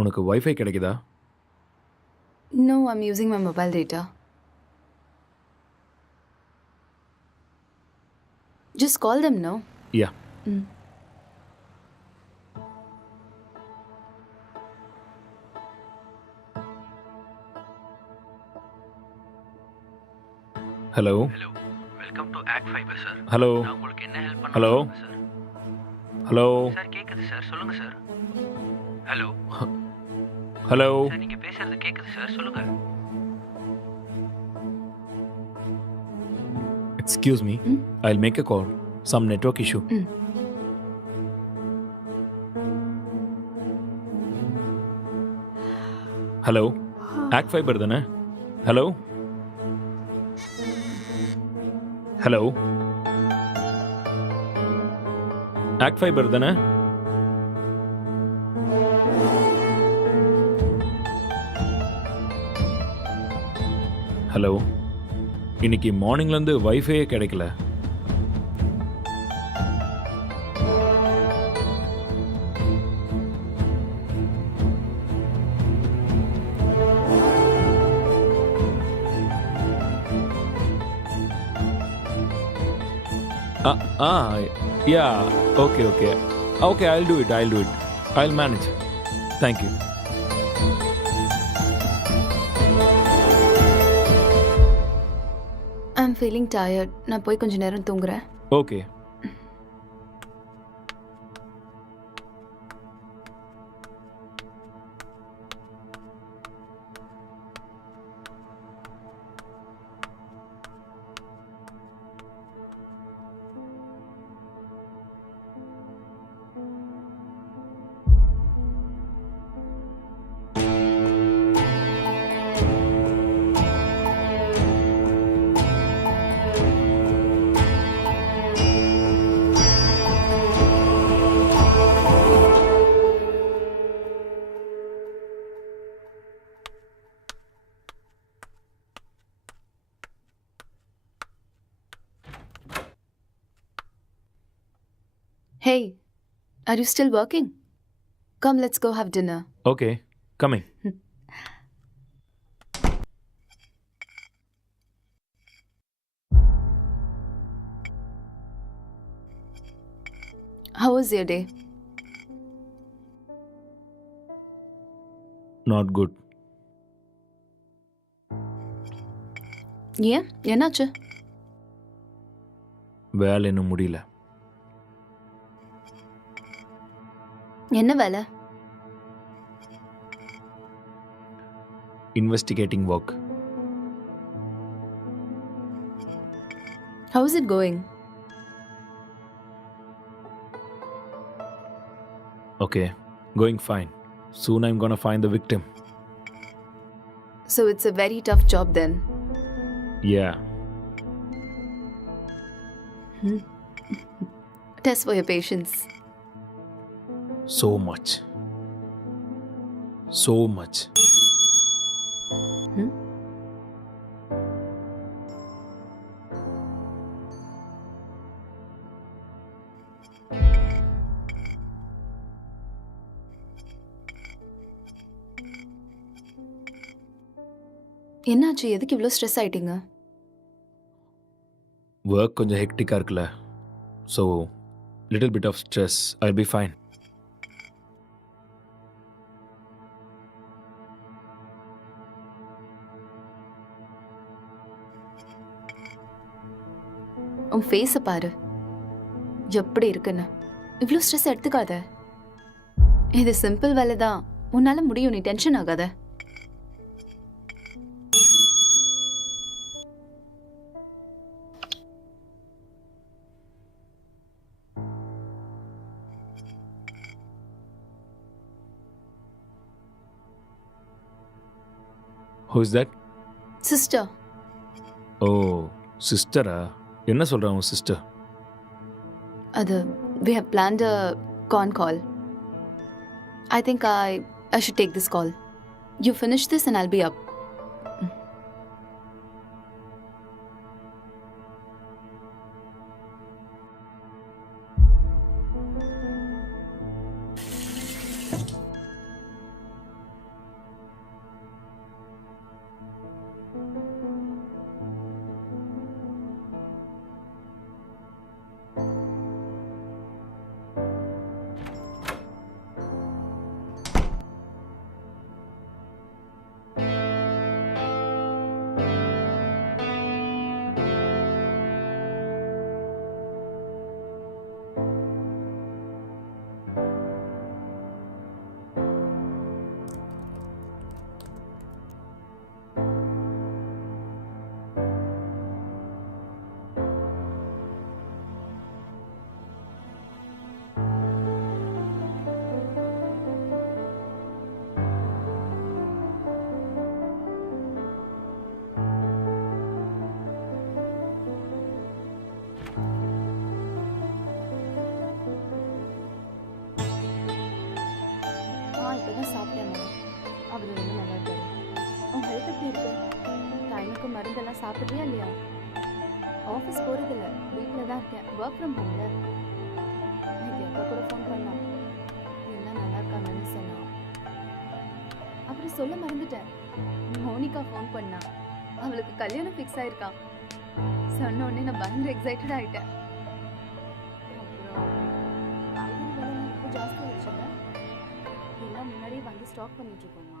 உனக்கு வைஃபை கிடைக்குதா? No, I'm using my mobile data. Just call them, no? Yeah. Mm. Hello. Hello, welcome to ACT fibre sir. Hello. நான் உங்களுக்கு என்ன help பண்ண hello. Sir? Hello. Sir கேக்குது sir, சொல்லுங்க sir. Hello. Hello. Sir நீங்க பேசுறது கேக்குது சார், சொல்லுங்க. Excuse me, I'll make a call. Some network issue. Hello, ACT fibre தானே? ஹலோ. ஹலோ, ஆக்ட் ஃபைபர் தானே? ஹலோ, இன்னைக்கு மார்னிங்லேருந்து வைஃபையே கிடைக்கல. Yeah, okay. Okay, I'll do it. I'll manage. Thank you. I'm feeling tired. நான் போய் கொஞ்ச நேரம் தூங்குறேன். Okay. Hey, are you still working? Come, let's go have dinner. Okay coming. How was your day? Not good. ஏன் என்னாச்சு? வேலை இன்னும் முடியல. என்ன வேலை? Investigating work. How is it going? Okay, going fine. Soon I'm gonna find the victim. So it's a very tough job then. Yeah. Test for your patience. So much. So much. என்னாச்சு? எதுக்கு இவ்வளோ stress ஆயிட்டீங்க? Work கொஞ்சம் ஹெக்டிக்காக இருக்குல்ல, so little bit of stress. I be fine. உன் ஃபேஸை பாரு, எப்படி இருக்குன்னு. இவ்வளோ ஸ்ட்ரெஸ் எடுத்துக்காத. இது சிம்பிள் வேலை தான், உன்னால முடியும். நீ டென்ஷன் ஆகாத. Who is that? சிஸ்டர். ஓ சிஸ்டரா? என்ன சொல்கிறா உன் சிஸ்டர்? அது we have planned a con call. I think I should take this call. You finish this and I'll be up. இப்பதான் சாப்பிட்டேம்மா. அவர் ரொம்ப நல்லா இருக்காரு. உன் ஹெல்த் எப்படி இருக்கு? டைமுக்கு மருந்தெல்லாம் சாப்பிட்றியா இல்லையா? ஆஃபீஸ் போகிறதில்ல, வீட்டில் தான் இருக்கேன். ஒர்க் ஃப்ரம் ஹோம்ல. இன்னைக்கு அக்கா கூட ஃபோன் பண்ணா, எல்லாம் நல்லா இருக்காங்கன்னு சொன்னா. அப்புறம் சொல்ல மறந்துட்டேன், மோனிகா ஃபோன் பண்ணா. அவளுக்கு கல்யாணம் ஃபிக்ஸ் ஆயிருக்கான். சொன்ன உடனே நான் பயங்கர எக்ஸைட்டட் ஆகிட்டேன். அப்புறம் காய்கறி விலை இப்போ ஜாஸ்தி ஆயிடுச்சுல்ல, எல்லாம் முன்னாடியே வாங்கி ஸ்டாக் பண்ணிட்டு இருக்கோம்மா.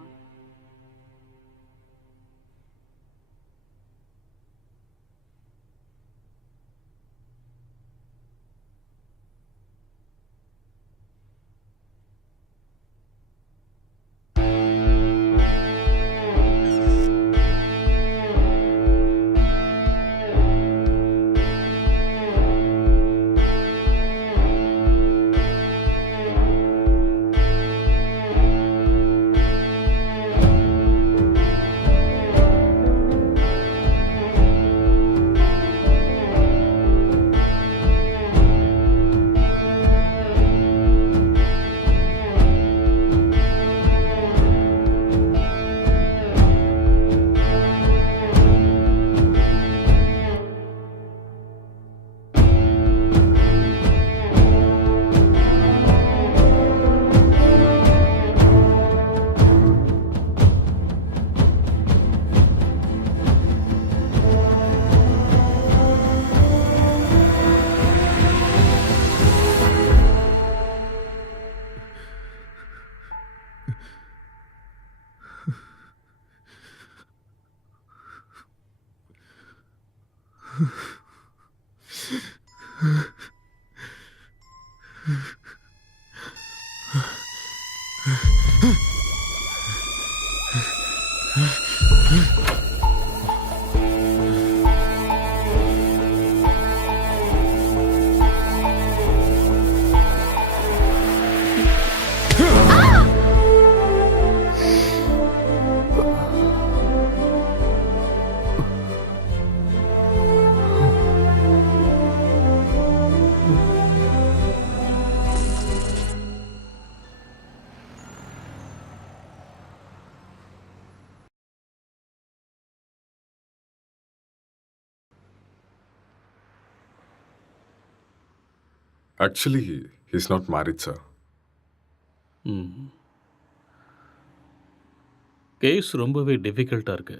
Actually, he's not married, sir. Case ரொம்பவே டிஃபிகல்ட்டாக இருக்கு.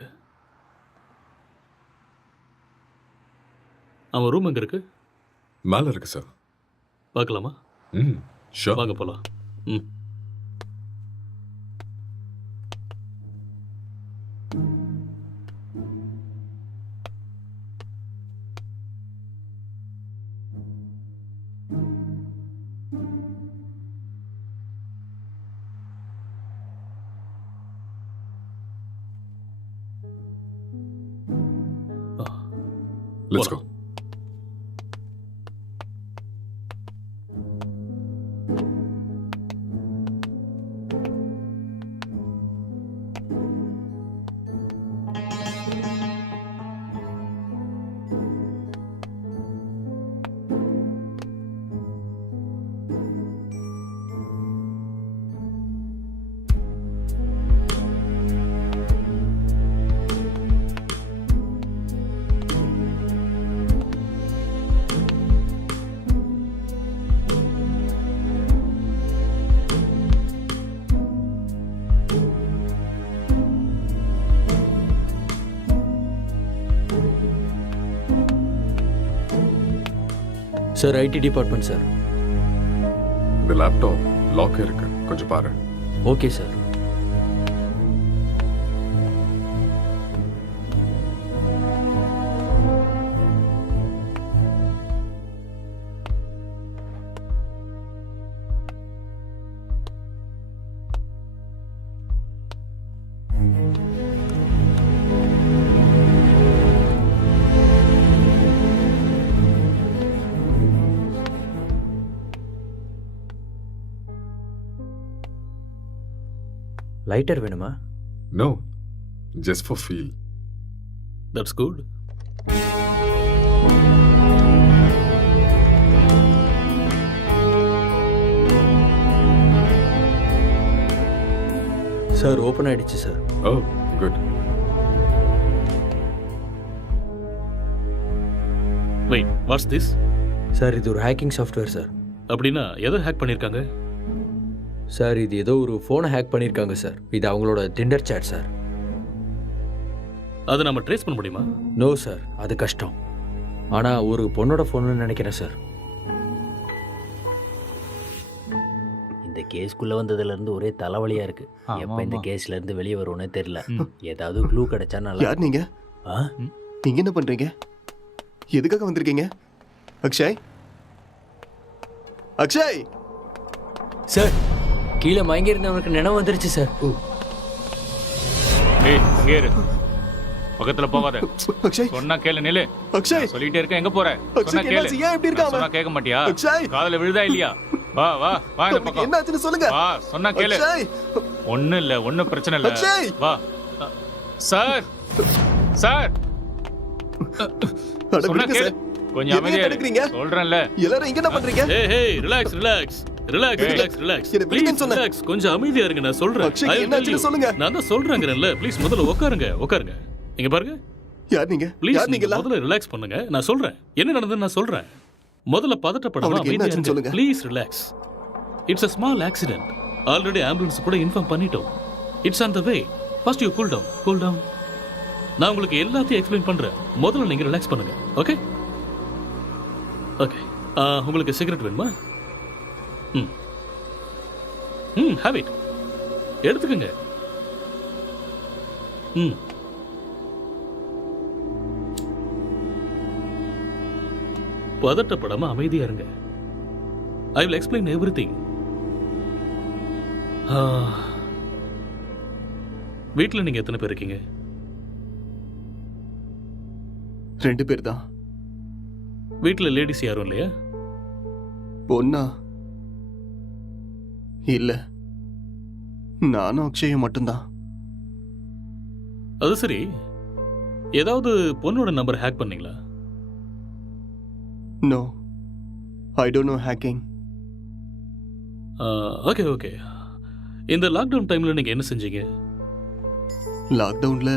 அவன் ரூம் எங்கே இருக்கு? மேலே இருக்கு சார். பார்க்கலாமா? ஷூர். வாங்க போகலாம். Let's go. Sir IT department sir. இந்த லேப்டாப் லாக் இருக்கு, கொஞ்சம் பாரு. Okay sir. லைட்டர் வேணுமா? No, just for feel. That's good. Sir open ஆயிடுச்சு sir. Oh, good. Wait, what's this? Sir இது ஒரு ஹேக்கிங் சாஃப்ட்வேர் சார். அப்படின்னா எதை ஹேக் பண்ணியிருக்காங்க? சார் இது ஏதோ ஒரு ஃபோனை ஹேக் பண்ணியிருக்காங்க சார். இது அவங்களோட டிண்டர் சேட் சார். அதை நம்ம ட்ரேஸ் பண்ண முடியுமா? நோ சார், அது கஷ்டம். ஆனால் ஒரு பொண்ணோட ஃபோன்னு நினைக்கிறேன் சார். இந்த கேஸ்க்குள்ளே வந்ததுலேருந்து ஒரே தலைவலியாக இருக்கு. எப்போ இந்த கேஸ்லேருந்து வெளியே வருவோன்னே தெரியல. ஏதாவது க்ளூ கிடைச்சா நல்லா. யார் நீங்க? நீங்க என்ன பண்றீங்க? எதுக்காக வந்திருக்கீங்க? அக்ஷய், அக்ஷய் சார், கீழே மயங்கி இருந்தவனுக்கு நினைவு வந்துருச்சு சார். ஏய் இங்கே இரு, பக்கத்துல போகாத. அக்ஷய் சொன்னா கேளு. நில்லு. அக்ஷய், சொல்லிட்டே இருக்க, எங்க போற? சொன்னா அக்ஷய் கேளு. என்னாச்சு? ஏன் இப்படி இருக்காம? சொன்னா கேட்க மாட்டியா? அக்ஷய், காதுல விழுதா இல்லையா? வா வா வா இந்த பக்கம். என்னாச்சுன்னு சொல்லுங்க. வா, சொன்னா கேளு. அக்ஷய், ஒண்ணும் இல்ல, ஒண்ணும் பிரச்சனை இல்ல. அக்ஷய், வா. சார் சார், சொன்னா கேளு. கொஞ்சம் அமைதியா இருங்க. சொல்றேன்ல. எல்லாரும் இங்க என்ன பண்றீங்க? ஏய் ஏய், relax relax relax relax relax. Please relax, கொஞ்சம் அமைதியா இருங்க, நான் சொல்றேன். அக்ஷய் என்னாச்சுன்னு சொல்லுங்க. நான் தான் சொல்றேங்கறேன்ல, ப்ளீஸ் முதல்ல உட்காருங்க உட்காருங்க. இங்க பாருங்க. யார் நீங்க? ப்ளீஸ் யார் நீங்க? முதல்ல ரிலாக்ஸ் பண்ணுங்க, நான் சொல்றேன். என்ன நடந்ததுன்னு நான் சொல்றேன். முதல்ல பதட்டப்படாம அமைதியா இருங்க. Please relax. It's a small accident. Already ambulance கூட இன்ஃபார்ம் பண்ணிட்டோம். It's on the way. First you cool down. Cool down. நான் உங்களுக்கு எல்லாத்தையும் எக்ஸ்பிளைன் பண்றேன். முதல்ல நீங்க ரிலாக்ஸ் பண்ணுங்க. Okay okay. உங்களுக்கு சிகரெட் வேணுமா? Have it. எடுத்துக்கங்க. பதட்டப்படாம அமைதியா இருங்க. I will explain everything. வீட்டில் நீங்க எத்தனை பேர் இருக்கீங்க? 2 பேர் தான். வீட்டில் லேடிஸ் யாரும் இல்லையா? பொண்ணா? இல்ல, நானும் அக்ஷயும் மட்டும்தான். அது சரி, ஏதாவது பொண்ணோட நம்பர் ஹேக் பண்ணீங்களா? No, I don't know hacking. Okay okay. இந்த லாக்டவுன் டைம்ல நீங்க என்ன செஞ்சீங்க? லாக்டவுன்ல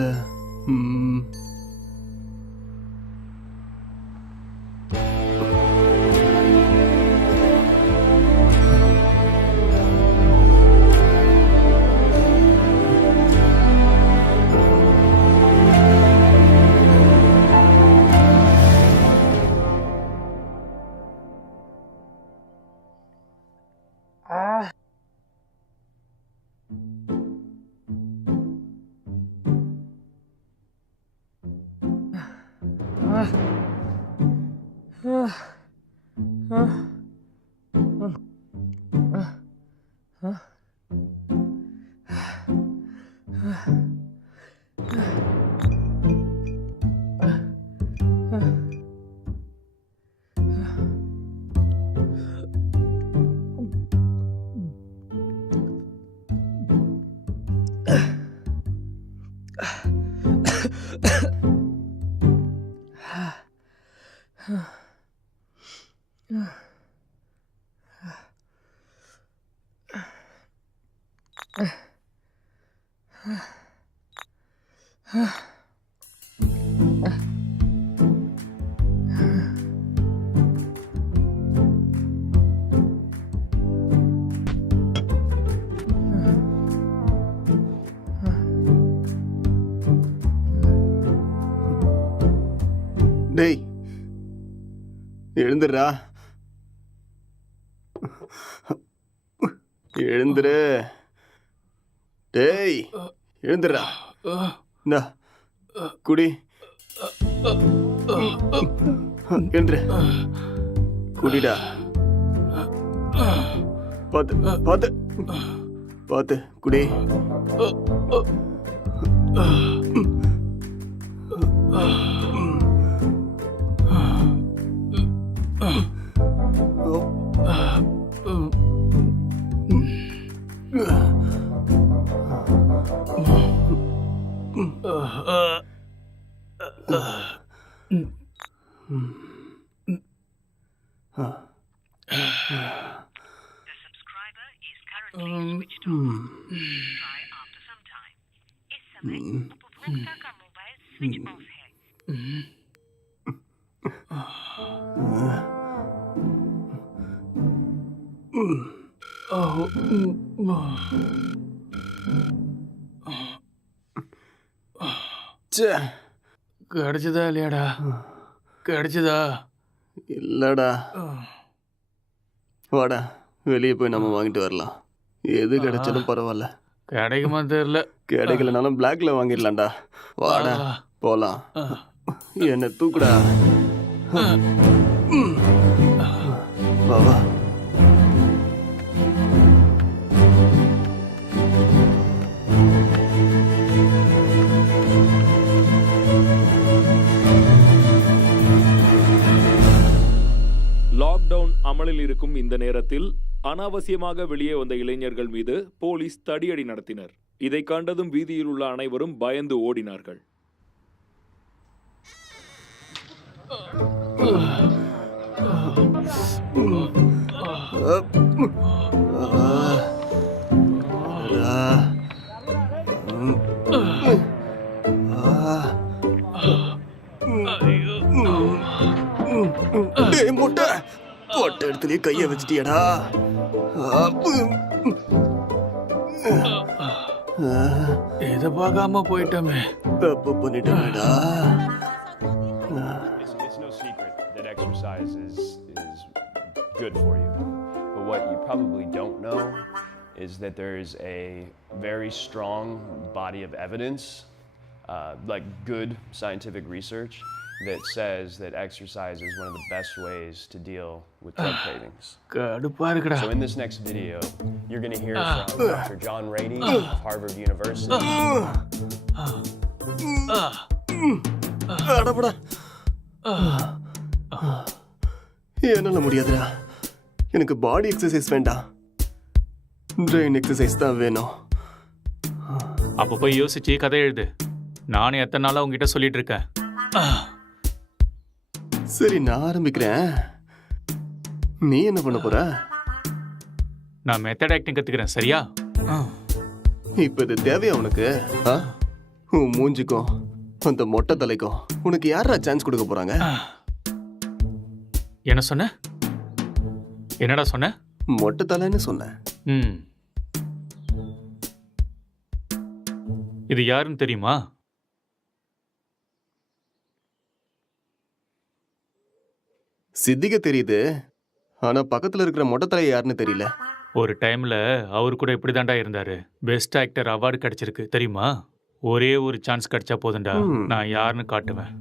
டேய், எழுந்துடுறா, எழுந்துரு. டேய், எழுந்துடுறா. இந்தா குடி. எழுந்துரு, குடிடா. பார்த்து பார்த்து பார்த்து குடி. கிடைச்சதா இல்லையாடா? கிடைச்சதா? இல்லடா. வாடா, வெளியே போய் நம்ம வாங்கிட்டு வரலாம். எது கிடைச்சாலும் பரவாயில்ல. கிடைக்குமா தெரியல. கிடைக்கலனாலும் பிளாக்ல வாங்கிடலாம்டா. வாடா போலாம். என்ன தூக்குடா. வா வா. லாக்டவுன் அமலில் இருக்கும் இந்த நேரத்தில் அனாவசியமாக வெளியே வந்த இளைஞர்கள் மீது போலீஸ் தடியடி நடத்தினர். இதை கண்டதும் வீதியில் உள்ள அனைவரும் பயந்து ஓடினார்கள். முட்டை போட்ட இடத்துலயே கைய வச்சிட்டியடா. இத பார்க்காம போயிட்டோமே. தப்பு பண்ணிட்டோமேடா. It's no secret that exercise is good for you. But what you probably don't know is that there is a very strong body of evidence, like good scientific research, that says that exercise is one of the best ways to deal with drug cravings. So in this next video, you're going to hear from Dr. John Rady of Harvard University. என்னால முடியாதுடா. எனக்கு பாடி exercise வேண்டாம், brain exercise தான் வேணும். அப்போ போய் யோசிச்சு கதை எழுது. நானும் எத்தனை நாளா உங்ககிட்ட சொல்லிட்டு இருக்கேன். சரி, நான் ஆரம்பிக்கிறேன். நீ என்ன பண்ண போற? நான் மெத்தட் ஆக்டிங் கத்துக்கிறேன். சரியா? இப்ப இது தேவையா உனக்கு? உன் மூஞ்சிக்கும் அந்த மொட்டை தலைக்கும் உனக்கு யாரா சான்ஸ் கொடுக்க போறாங்க? என்ன சொன்ன? என்னடா சொன்ன? மொட்டை தலைன்னு சொன்னேன். இது யாருன்னு தெரியுமா? சித்திக தெரியுது, ஆனா பக்கத்துல இருக்கிற மொட்டை தலை யாருன்னு தெரியல. ஒரு டைம்ல அவரு கூட இப்படிதான்டா இருந்தாரு. பெஸ்ட் ஆக்டர் அவார்டு கிடைச்சிருக்கு தெரியுமா? ஒரே ஒரு சான்ஸ் கிடைச்சா போதும்டா, நான் யாருன்னு காட்டுவேன்.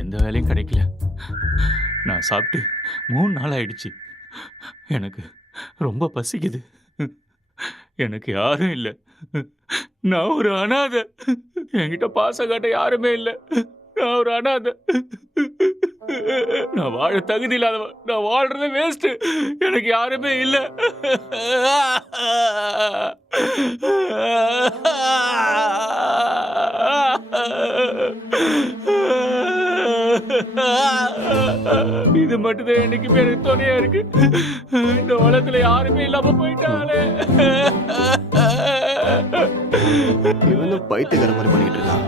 எந்த வேலையும் கிடைக்கல. நான் சாப்பிட்டு 3 நாள் ஆயிடுச்சு. எனக்கு ரொம்ப பசிக்குது. எனக்கு யாரும் இல்லை. நான் ஒரு அனாதை. என்கிட்ட பாசம் காட்ட யாருமே இல்லை. நான் ஒரு அனாதை. நான் வாழ தகுதி இல்லாதவன். நான் வாழ்றது வேஸ்ட். எனக்கு யாருமே இல்லை. இது மட்டும்தான் என்னைக்குமே எனக்கு துணையா இருக்கு. இந்த உலகத்துல யாருமே இல்லாம போயிட்டாலே. இவனும் பைத்தியக்கார மாதிரி பண்ணிட்டு இருக்கான்.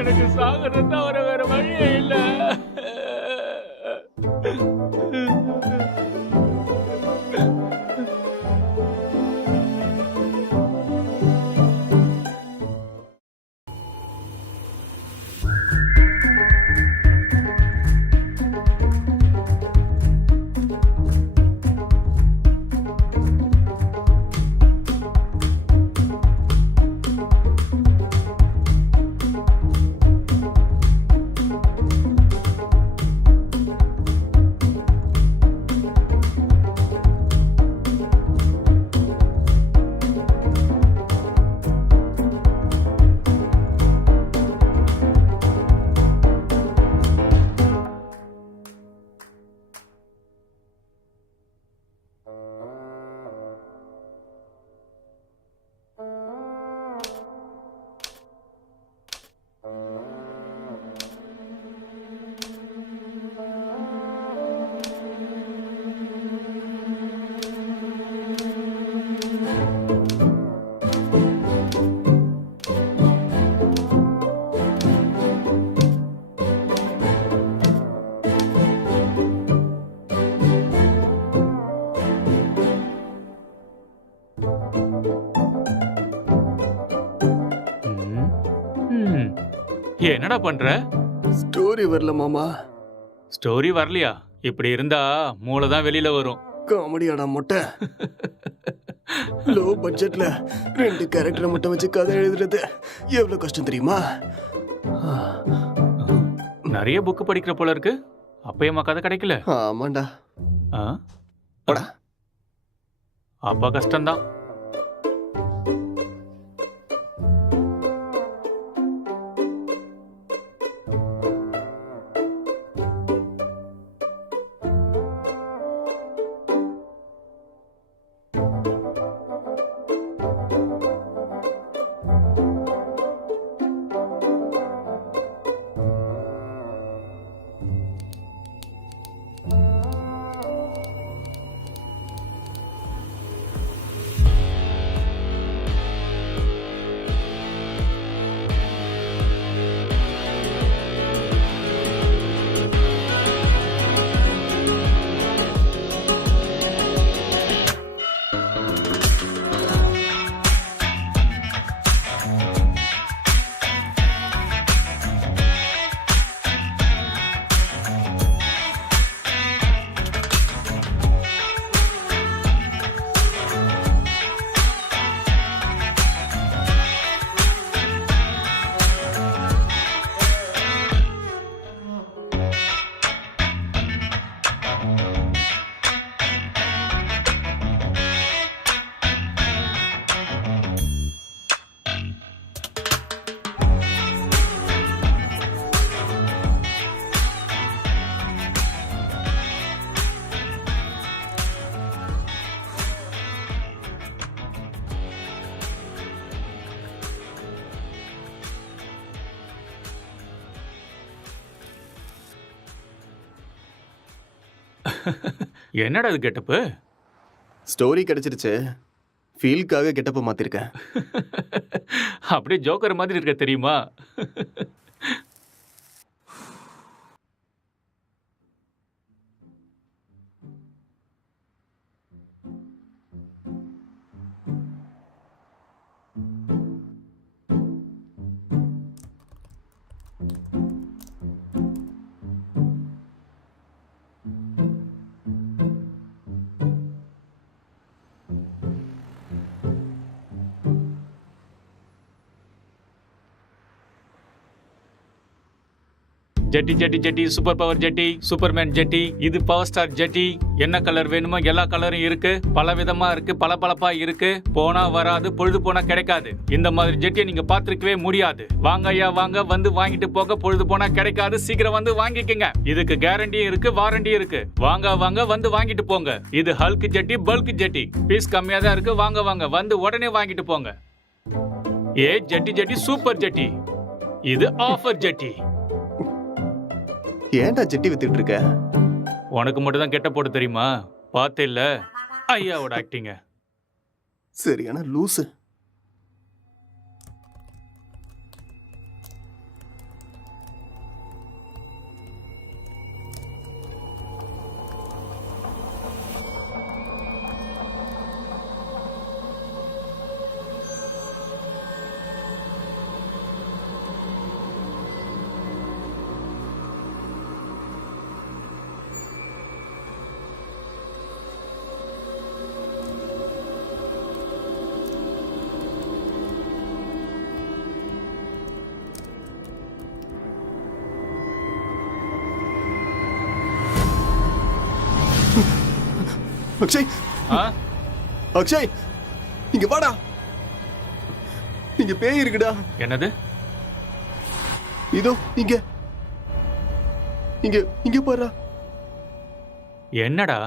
எனக்கு சாகிறது தவிர வேற வழியே இல்ல. என்னடா பண்ற? ஸ்டோரி வரல மாமா. ஸ்டோரி வரலையா? இப்படி இருந்தா மூளை தான் வெளியில வரும். காமெடியாடா மொட்டை. லோ பட்ஜெட்ல 2 கேரக்டரை மட்டும் வச்சு கதை எழுதுறது எவ்வளவு கஷ்டம் தெரியுமா? நிறைய புக் படிக்கிற போல இருக்கு. அப்பயமா கதை கிடைக்கல? ஆமாண்டா. அப்பா கஷ்டம்தான். என்னடா இது கெட்டப்பு? ஸ்டோரி கிடைச்சிருச்சு, ஃபீல்க்காக கெட்டப்ப மாத்திருக்கேன். அப்படியே ஜோக்கர் மாதிரி இருக்க தெரியுமா? ஜெட்டி ஜெட்டி ஜெட்டி, சூப்பர் பவர் ஜெட்டி, சூப்பர்மேன் ஜெட்டி, இது பவர் ஸ்டார் ஜெட்டி. என்ன கலர் வேணுமோ எல்லா கலரும் இருக்கு, பல விதமா இருக்கு, பளபளப்பா இருக்கு. போனா வராது, பொழுது போனா கிடைக்காது. இந்த மாதிரி ஜெட்டியை நீங்க பார்த்திருக்கவே முடியாது. வாங்க ஐயா வாங்க, வந்து வாங்கிட்டு போக. பொழுது போனா கிடைக்காது, சீக்கிரம் வந்து வாங்கிக்கங்க. இதுக்கு கேரண்டியும் இருக்கு, வாரண்டியும் இருக்கு. வாங்க வாங்க, வந்து வாங்கிட்டு போங்க. இது ஹல்க் ஜெட்டி, பல்க் ஜெட்டி. பீஸ் கம்மியா தான் இருக்கு. வாங்க வாங்க, வந்து உடனே வாங்கிட்டு போங்க. ஏ ஜெட்டி ஜெட்டி, சூப்பர் ஜெட்டி. இது ஆஃபர் ஜெட்டி. ஏன்டா ஜெட்டி வித்துட்டு இருக்க? உனக்கு மட்டும் தான் கெட்ட போட்டு தெரியுமா? பார்த்தே இல்ல ஐயாவோட ஆக்டிங்க. சரியான லூசு. அக்ஷய், அக்ஷய், இங்க வாடா. இங்க பேய் இருக்குடா. என்னது? இதோ இங்க இங்க இங்க பாரு. என்னடா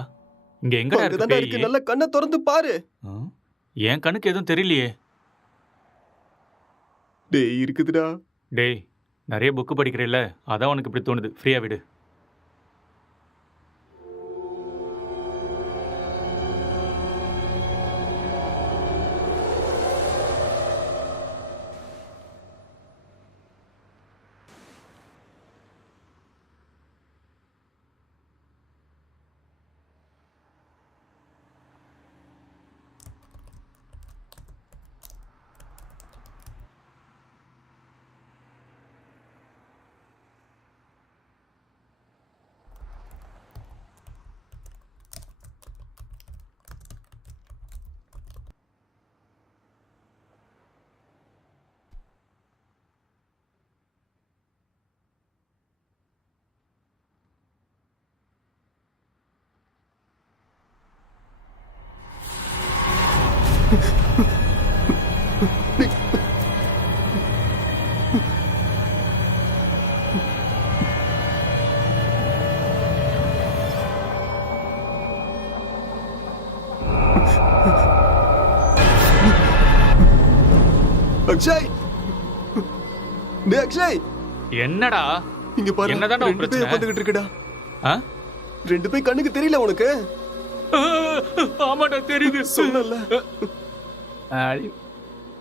இங்க எங்கடா இருக்கு பேய்? நல்ல கண்ணை திறந்து பாரு. என் கண்ணுக்கு எதுவும் தெரியலையே. டேய் இருக்குதுடா. டேய் நிறைய புக்கு படிக்கிறேல்ல, அதான் உனக்கு இப்படி தோணுது. ஃப்ரீயா விடு. அக்ஷய், டேய் அக்ஷய், என்னடா இங்க பாரு. என்னடா ரெண்டு பேய் உட்கார்ந்துகிட்டு இருக்குடா. ரெண்டு பேய் கண்ணுக்கு தெரியல உனக்கு? ஆமாடா தெரியுது. சொல்லல.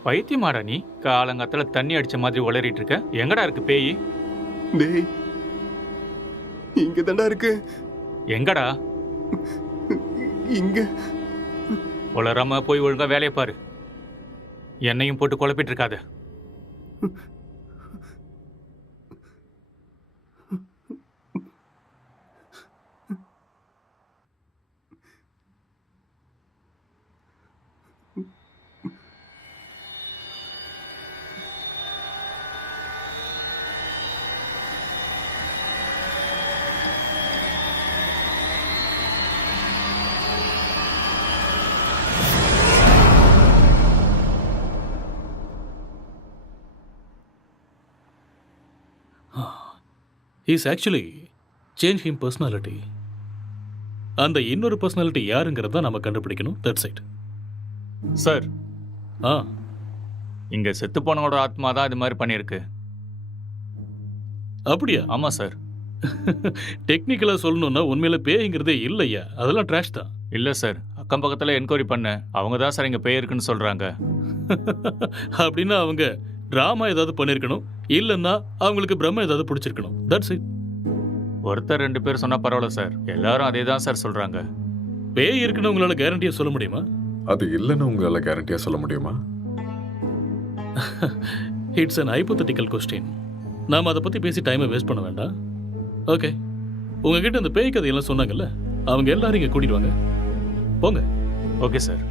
பைத்தியமாடா நீ? காலங்காத்துல தண்ணி அடிச்ச மாதிரி உளறிட்டு இருக்க. எங்கடா இருக்கு பேய்? டேய் இங்க தான்டா இருக்கு. எங்கடா? இங்க. உளராம போய் ஒழுங்கா வேலையை பாரு. என்னையும் போட்டு குழப்பிட்டு இருக்காத. He's actually changed him personality. அந்த இன்னொரு பர்சனாலிட்டி யாருங்கிறத நம்ம கண்டுபிடிக்கணும். That's it sir. இங்க செத்து போனவோட ஆத்மா தான் இது மாதிரி பண்ணியிருக்கு. அப்படியா? ஆமா சார். டெக்னிக்கலாக சொல்லணும்னா உண்மையில பேய்ங்கிறதே இல்லையா, அதெல்லாம் ட்ராஷ் தான். இல்லை சார், அக்கம் பக்கத்தில் என்கொயரி பண்ணேன். அவங்க தான் சார் இங்கே பேய் இருக்குன்னு சொல்கிறாங்க. அப்படின்னா அவங்க ட்ராமா ஏதாவது பண்ணியிருக்கணும், இல்லைன்னா அவங்களுக்கு பிரம்ம ஏதாவது பிடிச்சிருக்கணும். That's it. ஒருத்தர் 2 பேர் சொன்னால் பரவாயில்ல சார், எல்லாரும் அதே தான் சார் சொல்கிறாங்க. பேய் இருக்குன்னு உங்களால் கேரண்டியாக சொல்ல முடியுமா? அது இல்லைன்னு உங்களால் கேரண்டியாக சொல்ல முடியுமா? It's an hypothetical question. நாம் அதை பற்றி பேசி டைமை வேஸ்ட் பண்ண வேண்டாம். ஓகே, உங்ககிட்ட இந்த பேய் கதையெல்லாம் சொன்னாங்கல்ல, அவங்க எல்லாரும் இங்கே கூட்டிட்டு வாங்க. போங்க. Okay sir.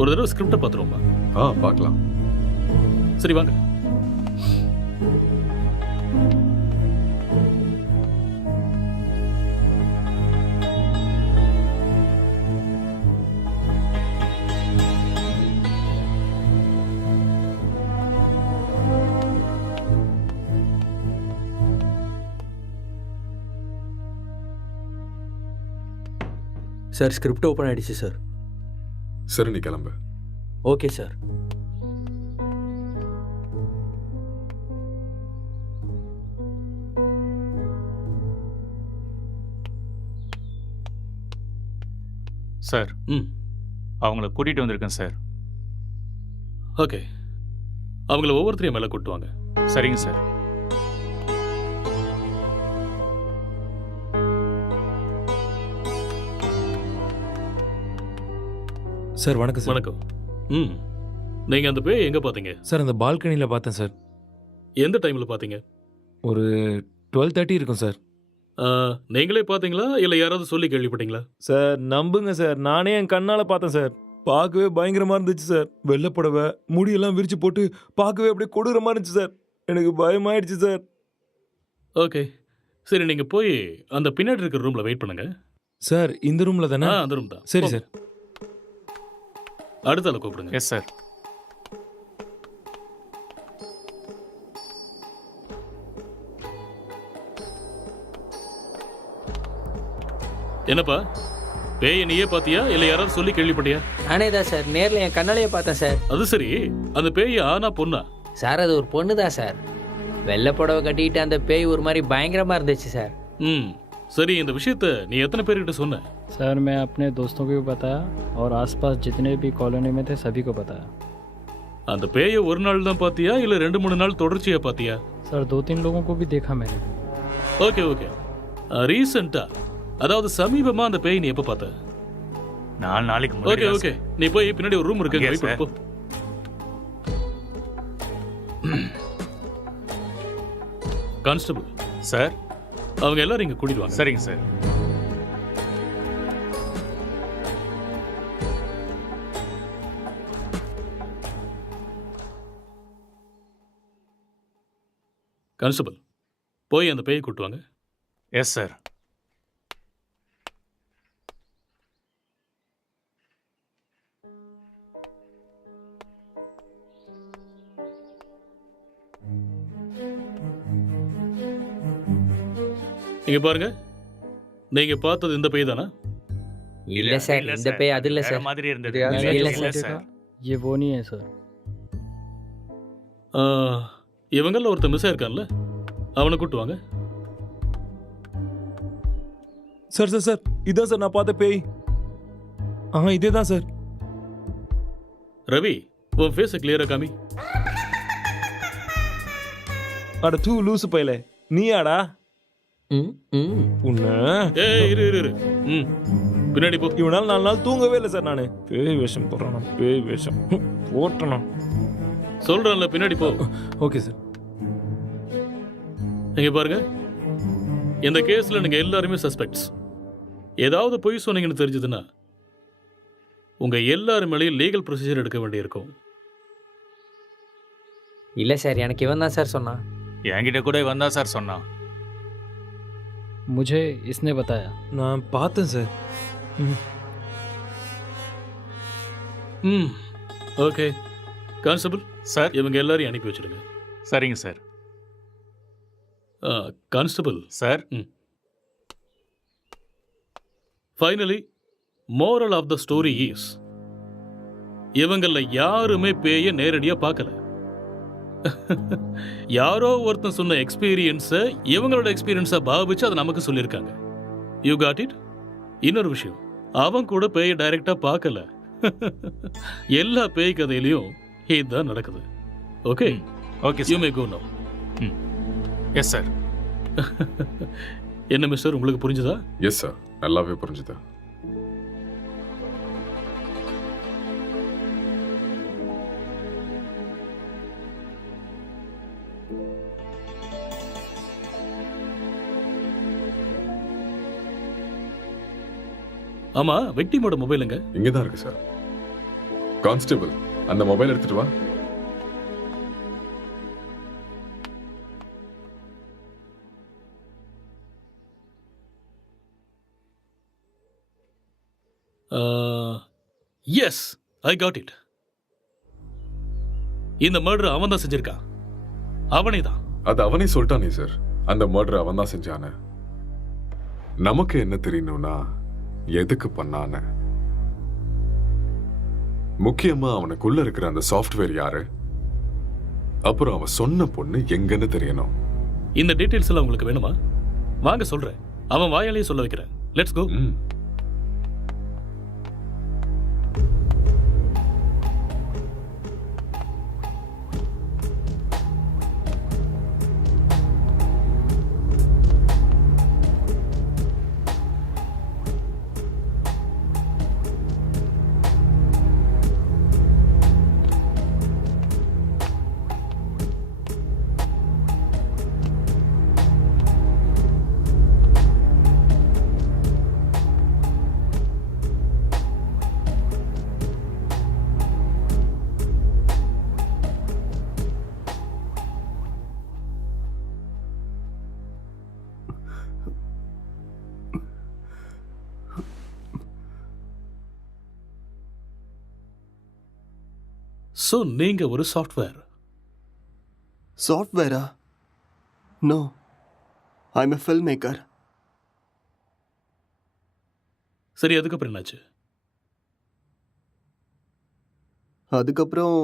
ஒரு தடவை ஸ்கிரிப்டை பார்த்துருவோமா? பார்க்கலாம். சரி வாங்க. சார் ஸ்கிரிப்ட் ஓப்பன் ஆயிடுச்சு சார். சரி, நீ கிளம்பு. Okay sir. சார், அவங்கள கூட்டிகிட்டு வந்திருக்கேன் சார். ஓகே, அவங்கள ஒவ்வொருத்தரையும் மேலே கூட்டுவாங்க. சரிங்க சார். சார் வணக்கம் சார். வணக்கம். நீங்கள் அந்த பேய் எங்கே பார்த்தீங்க? சார் அந்த பால்கனியில் பார்த்தேன் சார். எந்த டைமில் பார்த்தீங்க? ஒரு 12:30 இருக்கும் சார். நீங்களே பார்த்தீங்களா இல்லை யாராவது சொல்லி கேள்விப்பட்டீங்களா? சார் நம்புங்க சார், நானே என் கண்ணால் பார்த்தேன் சார். பார்க்கவே பயங்கரமாக இருந்துச்சு சார். வெள்ளை புடவை, முடியெல்லாம் விரிச்சு போட்டு பார்க்கவே அப்படியே கொடூரமாக இருந்துச்சு சார். எனக்கு பயமாயிடுச்சு சார். ஓகே, சரி, நீங்கள் போய் அந்த பின்னாடி இருக்கிற ரூமில் வெயிட் பண்ணுங்க. சார் இந்த ரூமில் தானே? அந்த ரூம் தான். சரி சார். அடுத்த ஆளை கூப்பிடுங்க. Yes sir. என்னப்பா, பேயை நீயே பார்த்தியா இல்லை யாராவது சொல்லி கேள்விப்பட்டியா? நானே தான் சார், நேரில் என் கண்ணாலேயே பார்த்தேன் சார். அது சரி, அந்த பேய் ஆனா பொண்ணா? சார் அது ஒரு பொண்ணு தான் சார். வெள்ளை புடவை கட்டிக்கிட்டு அந்த பேய் ஒரு மாதிரி பயங்கரமாக இருந்துச்சு சார். சரி, இந்த விஷயத்தை நீ எத்தனை பேர்கிட்ட சொன்ன? सर मैं अपने दोस्तों को भी बताया और आसपास जितने भी कॉलोनी में थे सभी को बताया. அந்த பேயை ஒரு நாள் தான் பார்த்தியா இல்லை 2-3 நாள் தொடர்ச்சியா பார்த்தியா? सर 2-3 लोगों को भी देखा मैंने. ஓகே ஓகே, ரீசெண்டா, அதாவது சமீபமா அந்த பேய் நீ எப்போ பார்த்த? 4 நாளைக்கு ஓகே ஓகே, நீ போய் பின்னாடி ஒரு ரூம் இருக்கு, வெயிட் பண்ணு போ. கான்ஸ்டபிள் சார், அவங்க எல்லாரும் இங்க கூட்டிட்டு வாங்க. சரிங்க சார். கான்ஸ்டபிள், போய் அந்த பேயை கூட்டுவாங்க. Yes sir. இங்க பாருங்க, நீங்க பார்த்தது இந்த பேய் தானா? இல்ல சார், இந்த பேய் அது இல்ல சார். மாதிரி இருந்தது. இல்ல சார். ये वो नहीं है सर. இவங்கள ஒருத்தர் மிஸ் ஆயிருக்கான்ல, அவனை கூட்டுவாங்க. சார் சார் சார், இதான் சார் நான் பார்த்த பேய். இதே தான் சார். ரவி, உன் ஃபேஸை கிளியரா காமி. அட தூ லூசு பையல, நீயாடா? இரு, பின்னாடி போ. இவனால 4 நாள் தூங்கவே இல்லை சார். நானு பேய் வேஷம் போடுறானா? பேய் வேஷம் போட்டணும் சொல்றேன்ல, பின்னாடி போ. Okay sir. இங்க பாருங்க, இந்த கேஸ்ல நீங்க எல்லாருமே சஸ்பெக்ட்ஸ். ஏதாவது பொய் சொன்னீங்கன்னு தெரிஞ்சதுன்னா உங்க எல்லாரும் மேலேயும் லீகல் ப்ரொசீஜர் எடுக்க வேண்டியிருக்கும். இல்ல சார், எனக்கு இவன் தான் சார் சொன்னான். என்கிட்ட கூட இவன் தான் சார் சொன்னான். मुझे इसने बताया. நான் பார்த்தேன் சார். ஓகே கான்ஸ்டபிள் சார், இவங்க எல்லாரையும் அனுப்பி வச்சிடுங்க. சரிங்க sir. Constable sir, finally moral of the story is இவங்கள யாருமே பேய நேரடியா பார்க்கல. யாரோ ஒருத்தன் சொன்ன எக்ஸ்பீரியன்ஸை இவங்களோட எக்ஸ்பீரியன்ஸை பாவிச்சு அதை நமக்கு சொல்லியிருக்காங்க. You got it? இன்னொரு விஷயம், அவன் கூட பேய டைரக்டா பார்க்கல. எல்லா பேய் கதையிலையும் இதுதான் நடக்குது. ஓகே ஓகே, யூ மே கோ நவ. Yes sir. என்ன மிஸ்டர், உங்களுக்கு புரிஞ்சுதா? எஸ் சார், நல்லாவே புரிஞ்சுதா. ஆமா, விக்டிமோட மொபைலுங்க? இங்கதான் இருக்கு சார். கான்ஸ்டபிள், அந்த மொபைல் எடுத்துட்டு வா. Yes, I got it. இந்த மர்டர் அவன் தான் செஞ்சிருக்கான். அவனே தான். அது அவனே சொல்லிட்டானே சார், அந்த மர்டர் அவன் தான் செஞ்சான. நமக்கு என்ன தெரியணும்னா எதுக்கு பண்ணான, முக்கியமா அவனுக்குள்ள இருக்கிற அந்த சாஃப்ட்வேர் யாரு, அப்புறம் அவன் சொன்ன பொண்ணு எங்கன்னு தெரியணும். இந்த டீடைல்ஸ் எல்லாம் உங்களுக்கு வேணுமா? வாங்க சொல்றேன். அவன் வாயாலேயே சொல்ல வைக்கிறேன். Let's go. ஸோ நீங்க ஒரு சாஃப்ட்வேர்? சாஃப்ட்வேரா? No, I am a film maker. சரி, அதுக்கப்புறம் என்னாச்சு? அதுக்கப்புறம்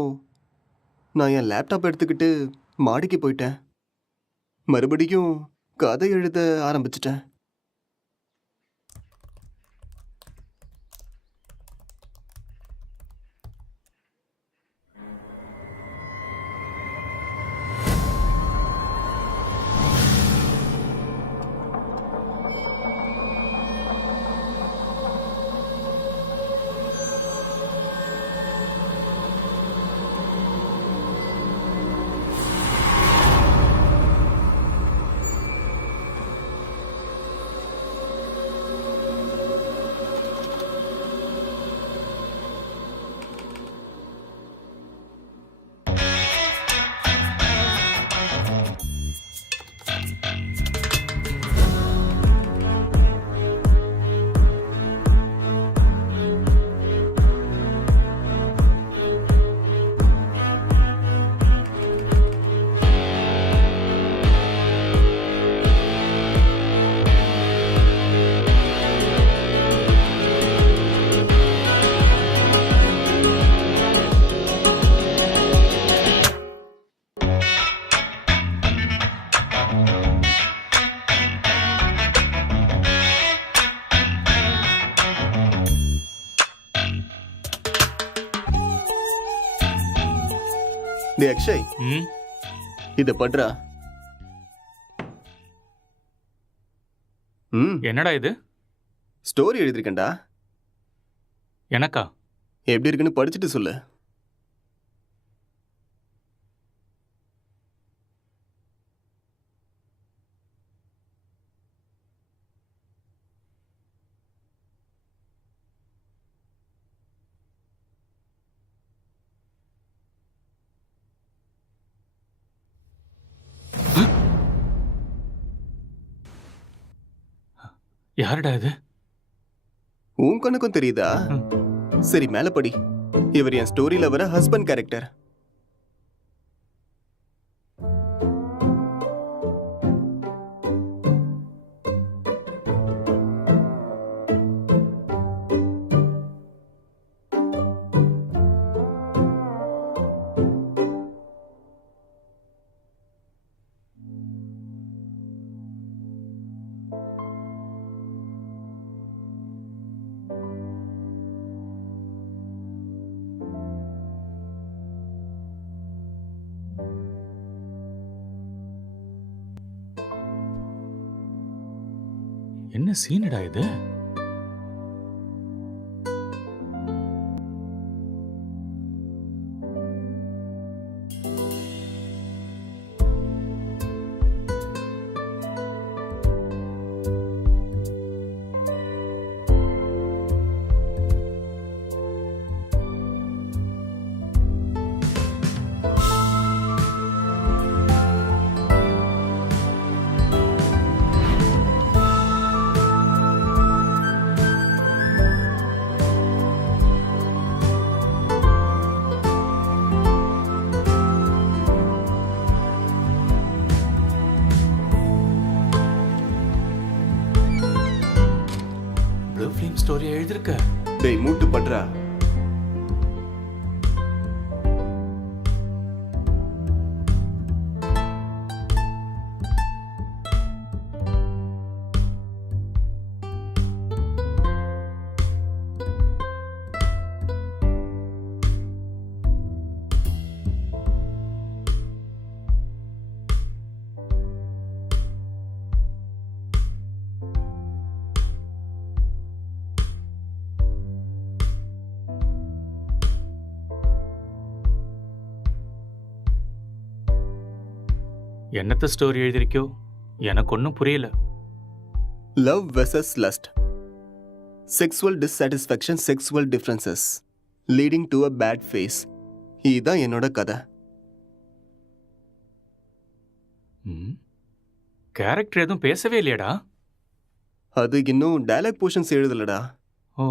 நான் என் லேப்டாப் எடுத்துக்கிட்டு மாடிக்கு போயிட்டேன். மறுபடியும் கதை எழுத ஆரம்பிச்சிட்டேன். டே அக்ஷய், இத பண்றா. என்னடா இது? ஸ்டோரி எழுதிருக்கேன்டா. எனக்கா? எப்படி இருக்குன்னு படிச்சுட்டு சொல்லு. யாருடா இது? உன் கண்ணுக்கும் தெரியுதா? சரி, மேல படி. இவர் என் ஸ்டோரியில வர ஹஸ்பண்ட் கேரக்டர். என்ன சீனடா இது? ப்ளூ ஃபிலிம் ஸ்டோரி எழுதிருக்க? டேய் மூட்டு பண்றா. என்னத்த ஸ்டோரி எழுதிருக்கியோ? எனக்கு ஒன்றும் புரியல. Love versus lust, sexual dissatisfaction, sexual differences leading to a bad phase. இதுதான் என்னோட கதை. கேரக்டர் எதுவும் பேசவே இல்லையடா? அது இன்னும் டயலாக் போர்ஷன்ஸ் எழுதலடா. ஓ,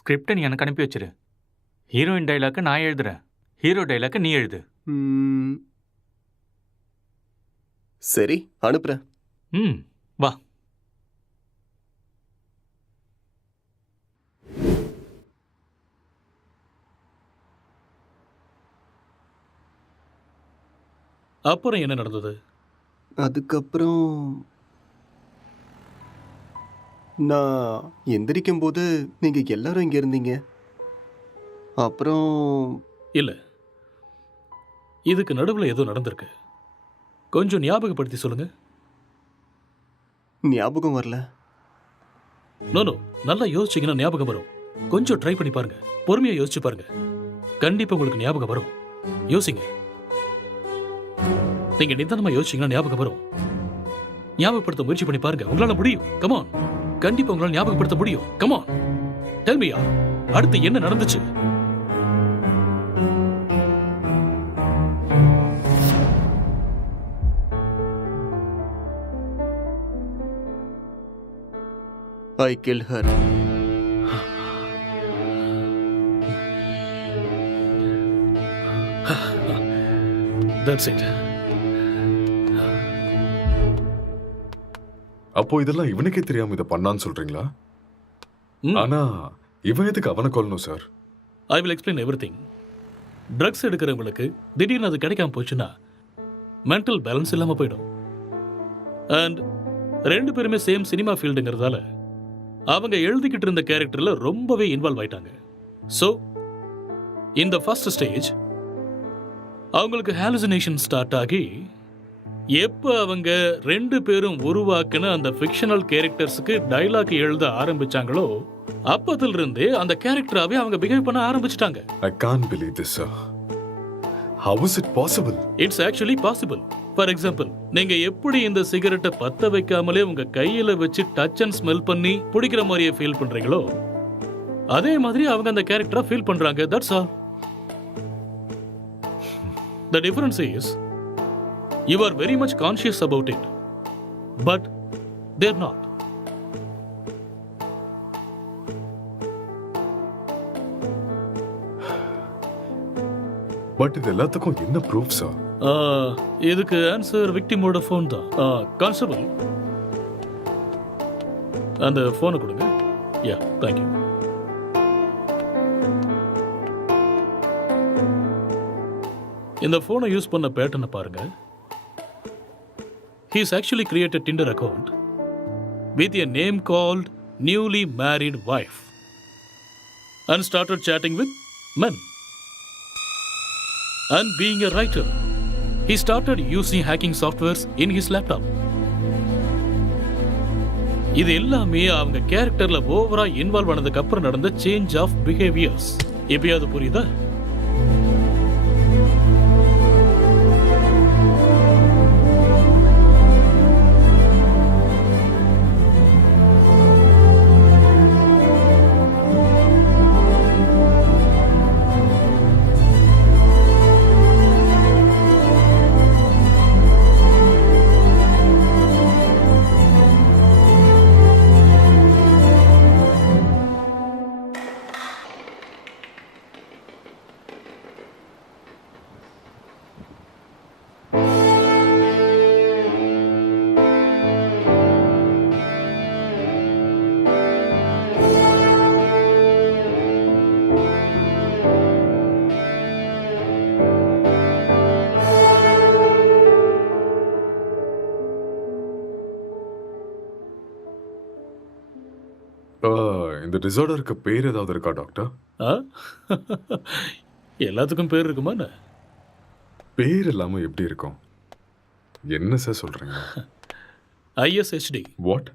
ஸ்கிரிப்டை நீ எனக்கு அனுப்பி வச்சிரு. ஹீரோயின் டைலாக்கு நான் எழுதுறேன், ஹீரோ டைலாக்கு நீ எழுது. சரி, அனுப்புறேன். வா. அப்புறம் என்ன நடந்தது? அதுக்கப்புறம் நான் எந்திரிக்கும் போது நீங்க எல்லாரும் இங்க இருந்தீங்க. அப்புறம் இல்ல, இதுக்கு நடுவில் ஏதோ நடந்திருக்கு. கொஞ்சம் ஞாபகப்படுத்தி சொல்லுங்க. ஞாபகம் வரல. நோ, நல்லா யோசிச்சீங்கன்னா ஞாபகம் வரும். கொஞ்சம் ட்ரை பண்ணி பாருங்க, பொறுமையா யோசிச்சு பாருங்க. கண்டிப்பா உங்களுக்கு ஞாபகம் வரும். யோசிங்க. நீங்க நிதானமா யோசிச்சீங்கன்னா ஞாபகம் வரும். ஞாபகப்படுத்த முயற்சி பண்ணி பாருங்க, உங்களால முடியும். கமான், கண்டிப்பா உங்களால ஞாபகப்படுத்த முடியும். கமான், டெல் மீ, அடுத்து என்ன நடந்துச்சு? I killed her. That's it. அப்போ இதெல்லாம் இவனுக்கே தெரியாம இதை பண்ணான்னு சொல்றீங்களா? ஆனா இவன் எதுக்கு அவனை கொல்லணும் sir? I will explain everything. Drugs எடுக்கிறவங்களுக்கு திடீர்னு அது கிடைக்காம போச்சுன்னா மென்டல் பேலன்ஸ் இல்லாம போயிடும். அண்ட் ரெண்டு பேருமே சேம் சினிமா ஃபீல்டுங்கிறதால அவங்க எழுதிக்கிட்டு இருந்த கேரக்டர்ல ரொம்பவே இன்வால்வ் ஆயிட்டாங்க. ஸோ இந்த ஃபர்ஸ்ட் ஸ்டேஜ் அவங்களுக்கு ஹாலுசினேஷன் ஸ்டார்ட் ஆகி எப்போ அவங்க ரெண்டு பேரும் உருவாக்குன அந்த ஃபிக்ஷனல் கேரக்டர்ஸுக்கு டைலாக் எழுத ஆரம்பிச்சாங்களோ அப்பத்துல இருந்தே அந்த கேரக்டராவே அவங்க பிஹேவ் பண்ண ஆரம்பிச்சிட்டாங்க. I can't believe this, sir. How is it possible? It's actually possible. For example, நீங்க எப்படி இந்த சிகரெட்டை பத்த வைக்காமலே உங்க கையில வச்சு டச் அண்ட் ஸ்மெல் பண்ணி பிடிக்கிற மாதிரியே ஃபீல் பண்றீங்களோ அதே மாதிரி அவங்க அந்த கேரக்டரா ஃபீல் பண்றாங்க. That's all. The difference is you are very much conscious about it, but they're not. But இது எல்லாத்துக்கும் என்ன ப்ரூஃப் சார்? இதுக்கு ஆன்சர் விக்டிமோட ஃபோன் தான். கான்ஸ்டபிள், அந்த ஃபோனை கொடுங்க. யா, தேங்க்யூ. இந்த ஃபோனை யூஸ் பண்ண பேட்டர்னை பாருங்க. He's actually created Tinder account with a name called newly married wife and started chatting with men. And being a writer, he started using hacking softwares in his laptop. இது எல்லாமே அவங்க கேரக்டர்ல ஓவரா இன்வால்வ் ஆனதுக்கு அப்புறம் நடந்த சேஞ்ச் ஆஃப் பிஹேவியர்ஸ். எப்பயாவது புரியுதா? இந்த டிசார்டருக்கு பேர் ஏதாவது இருக்கா டாக்டர்? எல்லாத்துக்கும் பேர் இருக்குமா? பேர் இல்லாம எப்படி இருக்கும்? என்ன சார் சொல்றீங்க? ISHD. What?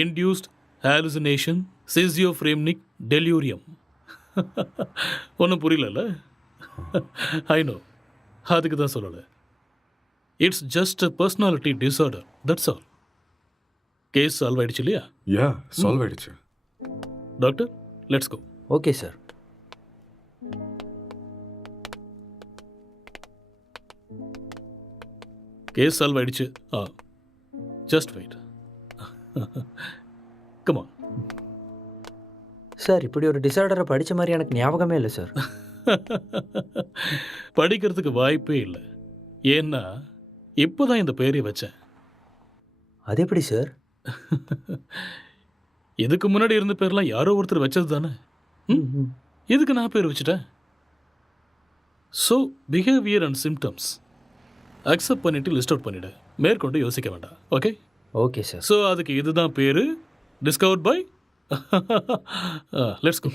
Induced hallucination schizophrenic delirium. ஒன்றும் புரியல. ஐ நோ, அதுக்கு தான் சொல்லலை. It's just a personality disorder, that's all. Case solve ஆயிடுச்சு இல்லையா? யா, சால்வ் ஆயிடுச்சு. Doctor, let's go. Okay sir. Case solve ஆயிடுச்சு. Just wait. Come on. Sir, இப்படி ஒரு டிசார்டரை படித்த மாதிரி எனக்கு ஞாபகமே இல்லை சார். படிக்கிறதுக்கு வாய்ப்பே இல்லை. ஏன்னா இப்போதான் இந்த பேரை வச்சேன். அது எப்படி சார்? இதுக்கு முன்னாடி இருந்த பேர்லாம் யாரோ ஒருத்தர் வச்சது தானே. இதுக்கு நான் பேர் வச்சுட்டேன். So behaviour and symptoms accept பண்ணிட்டு லிஸ்ட் அவுட் பண்ணிவிடு. மேற்கொண்டு யோசிக்க வேண்டாம். ஓகே? Okay sir. ஸோ அதுக்கு இதுதான் பேர். Discovered by. Let's go.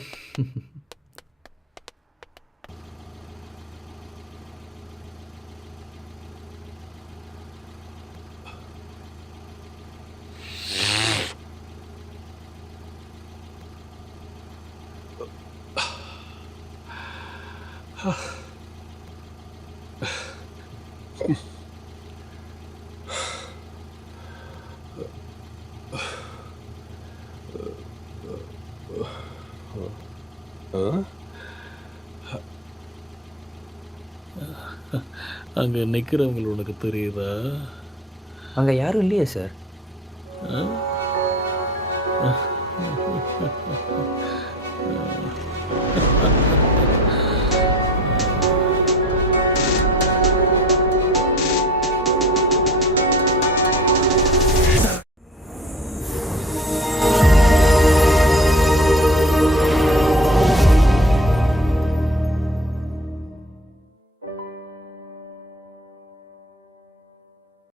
அங்கே நிற்கிறவங்க உனக்கு தெரியுதா? அங்கே யாரும் இல்லையே சார்.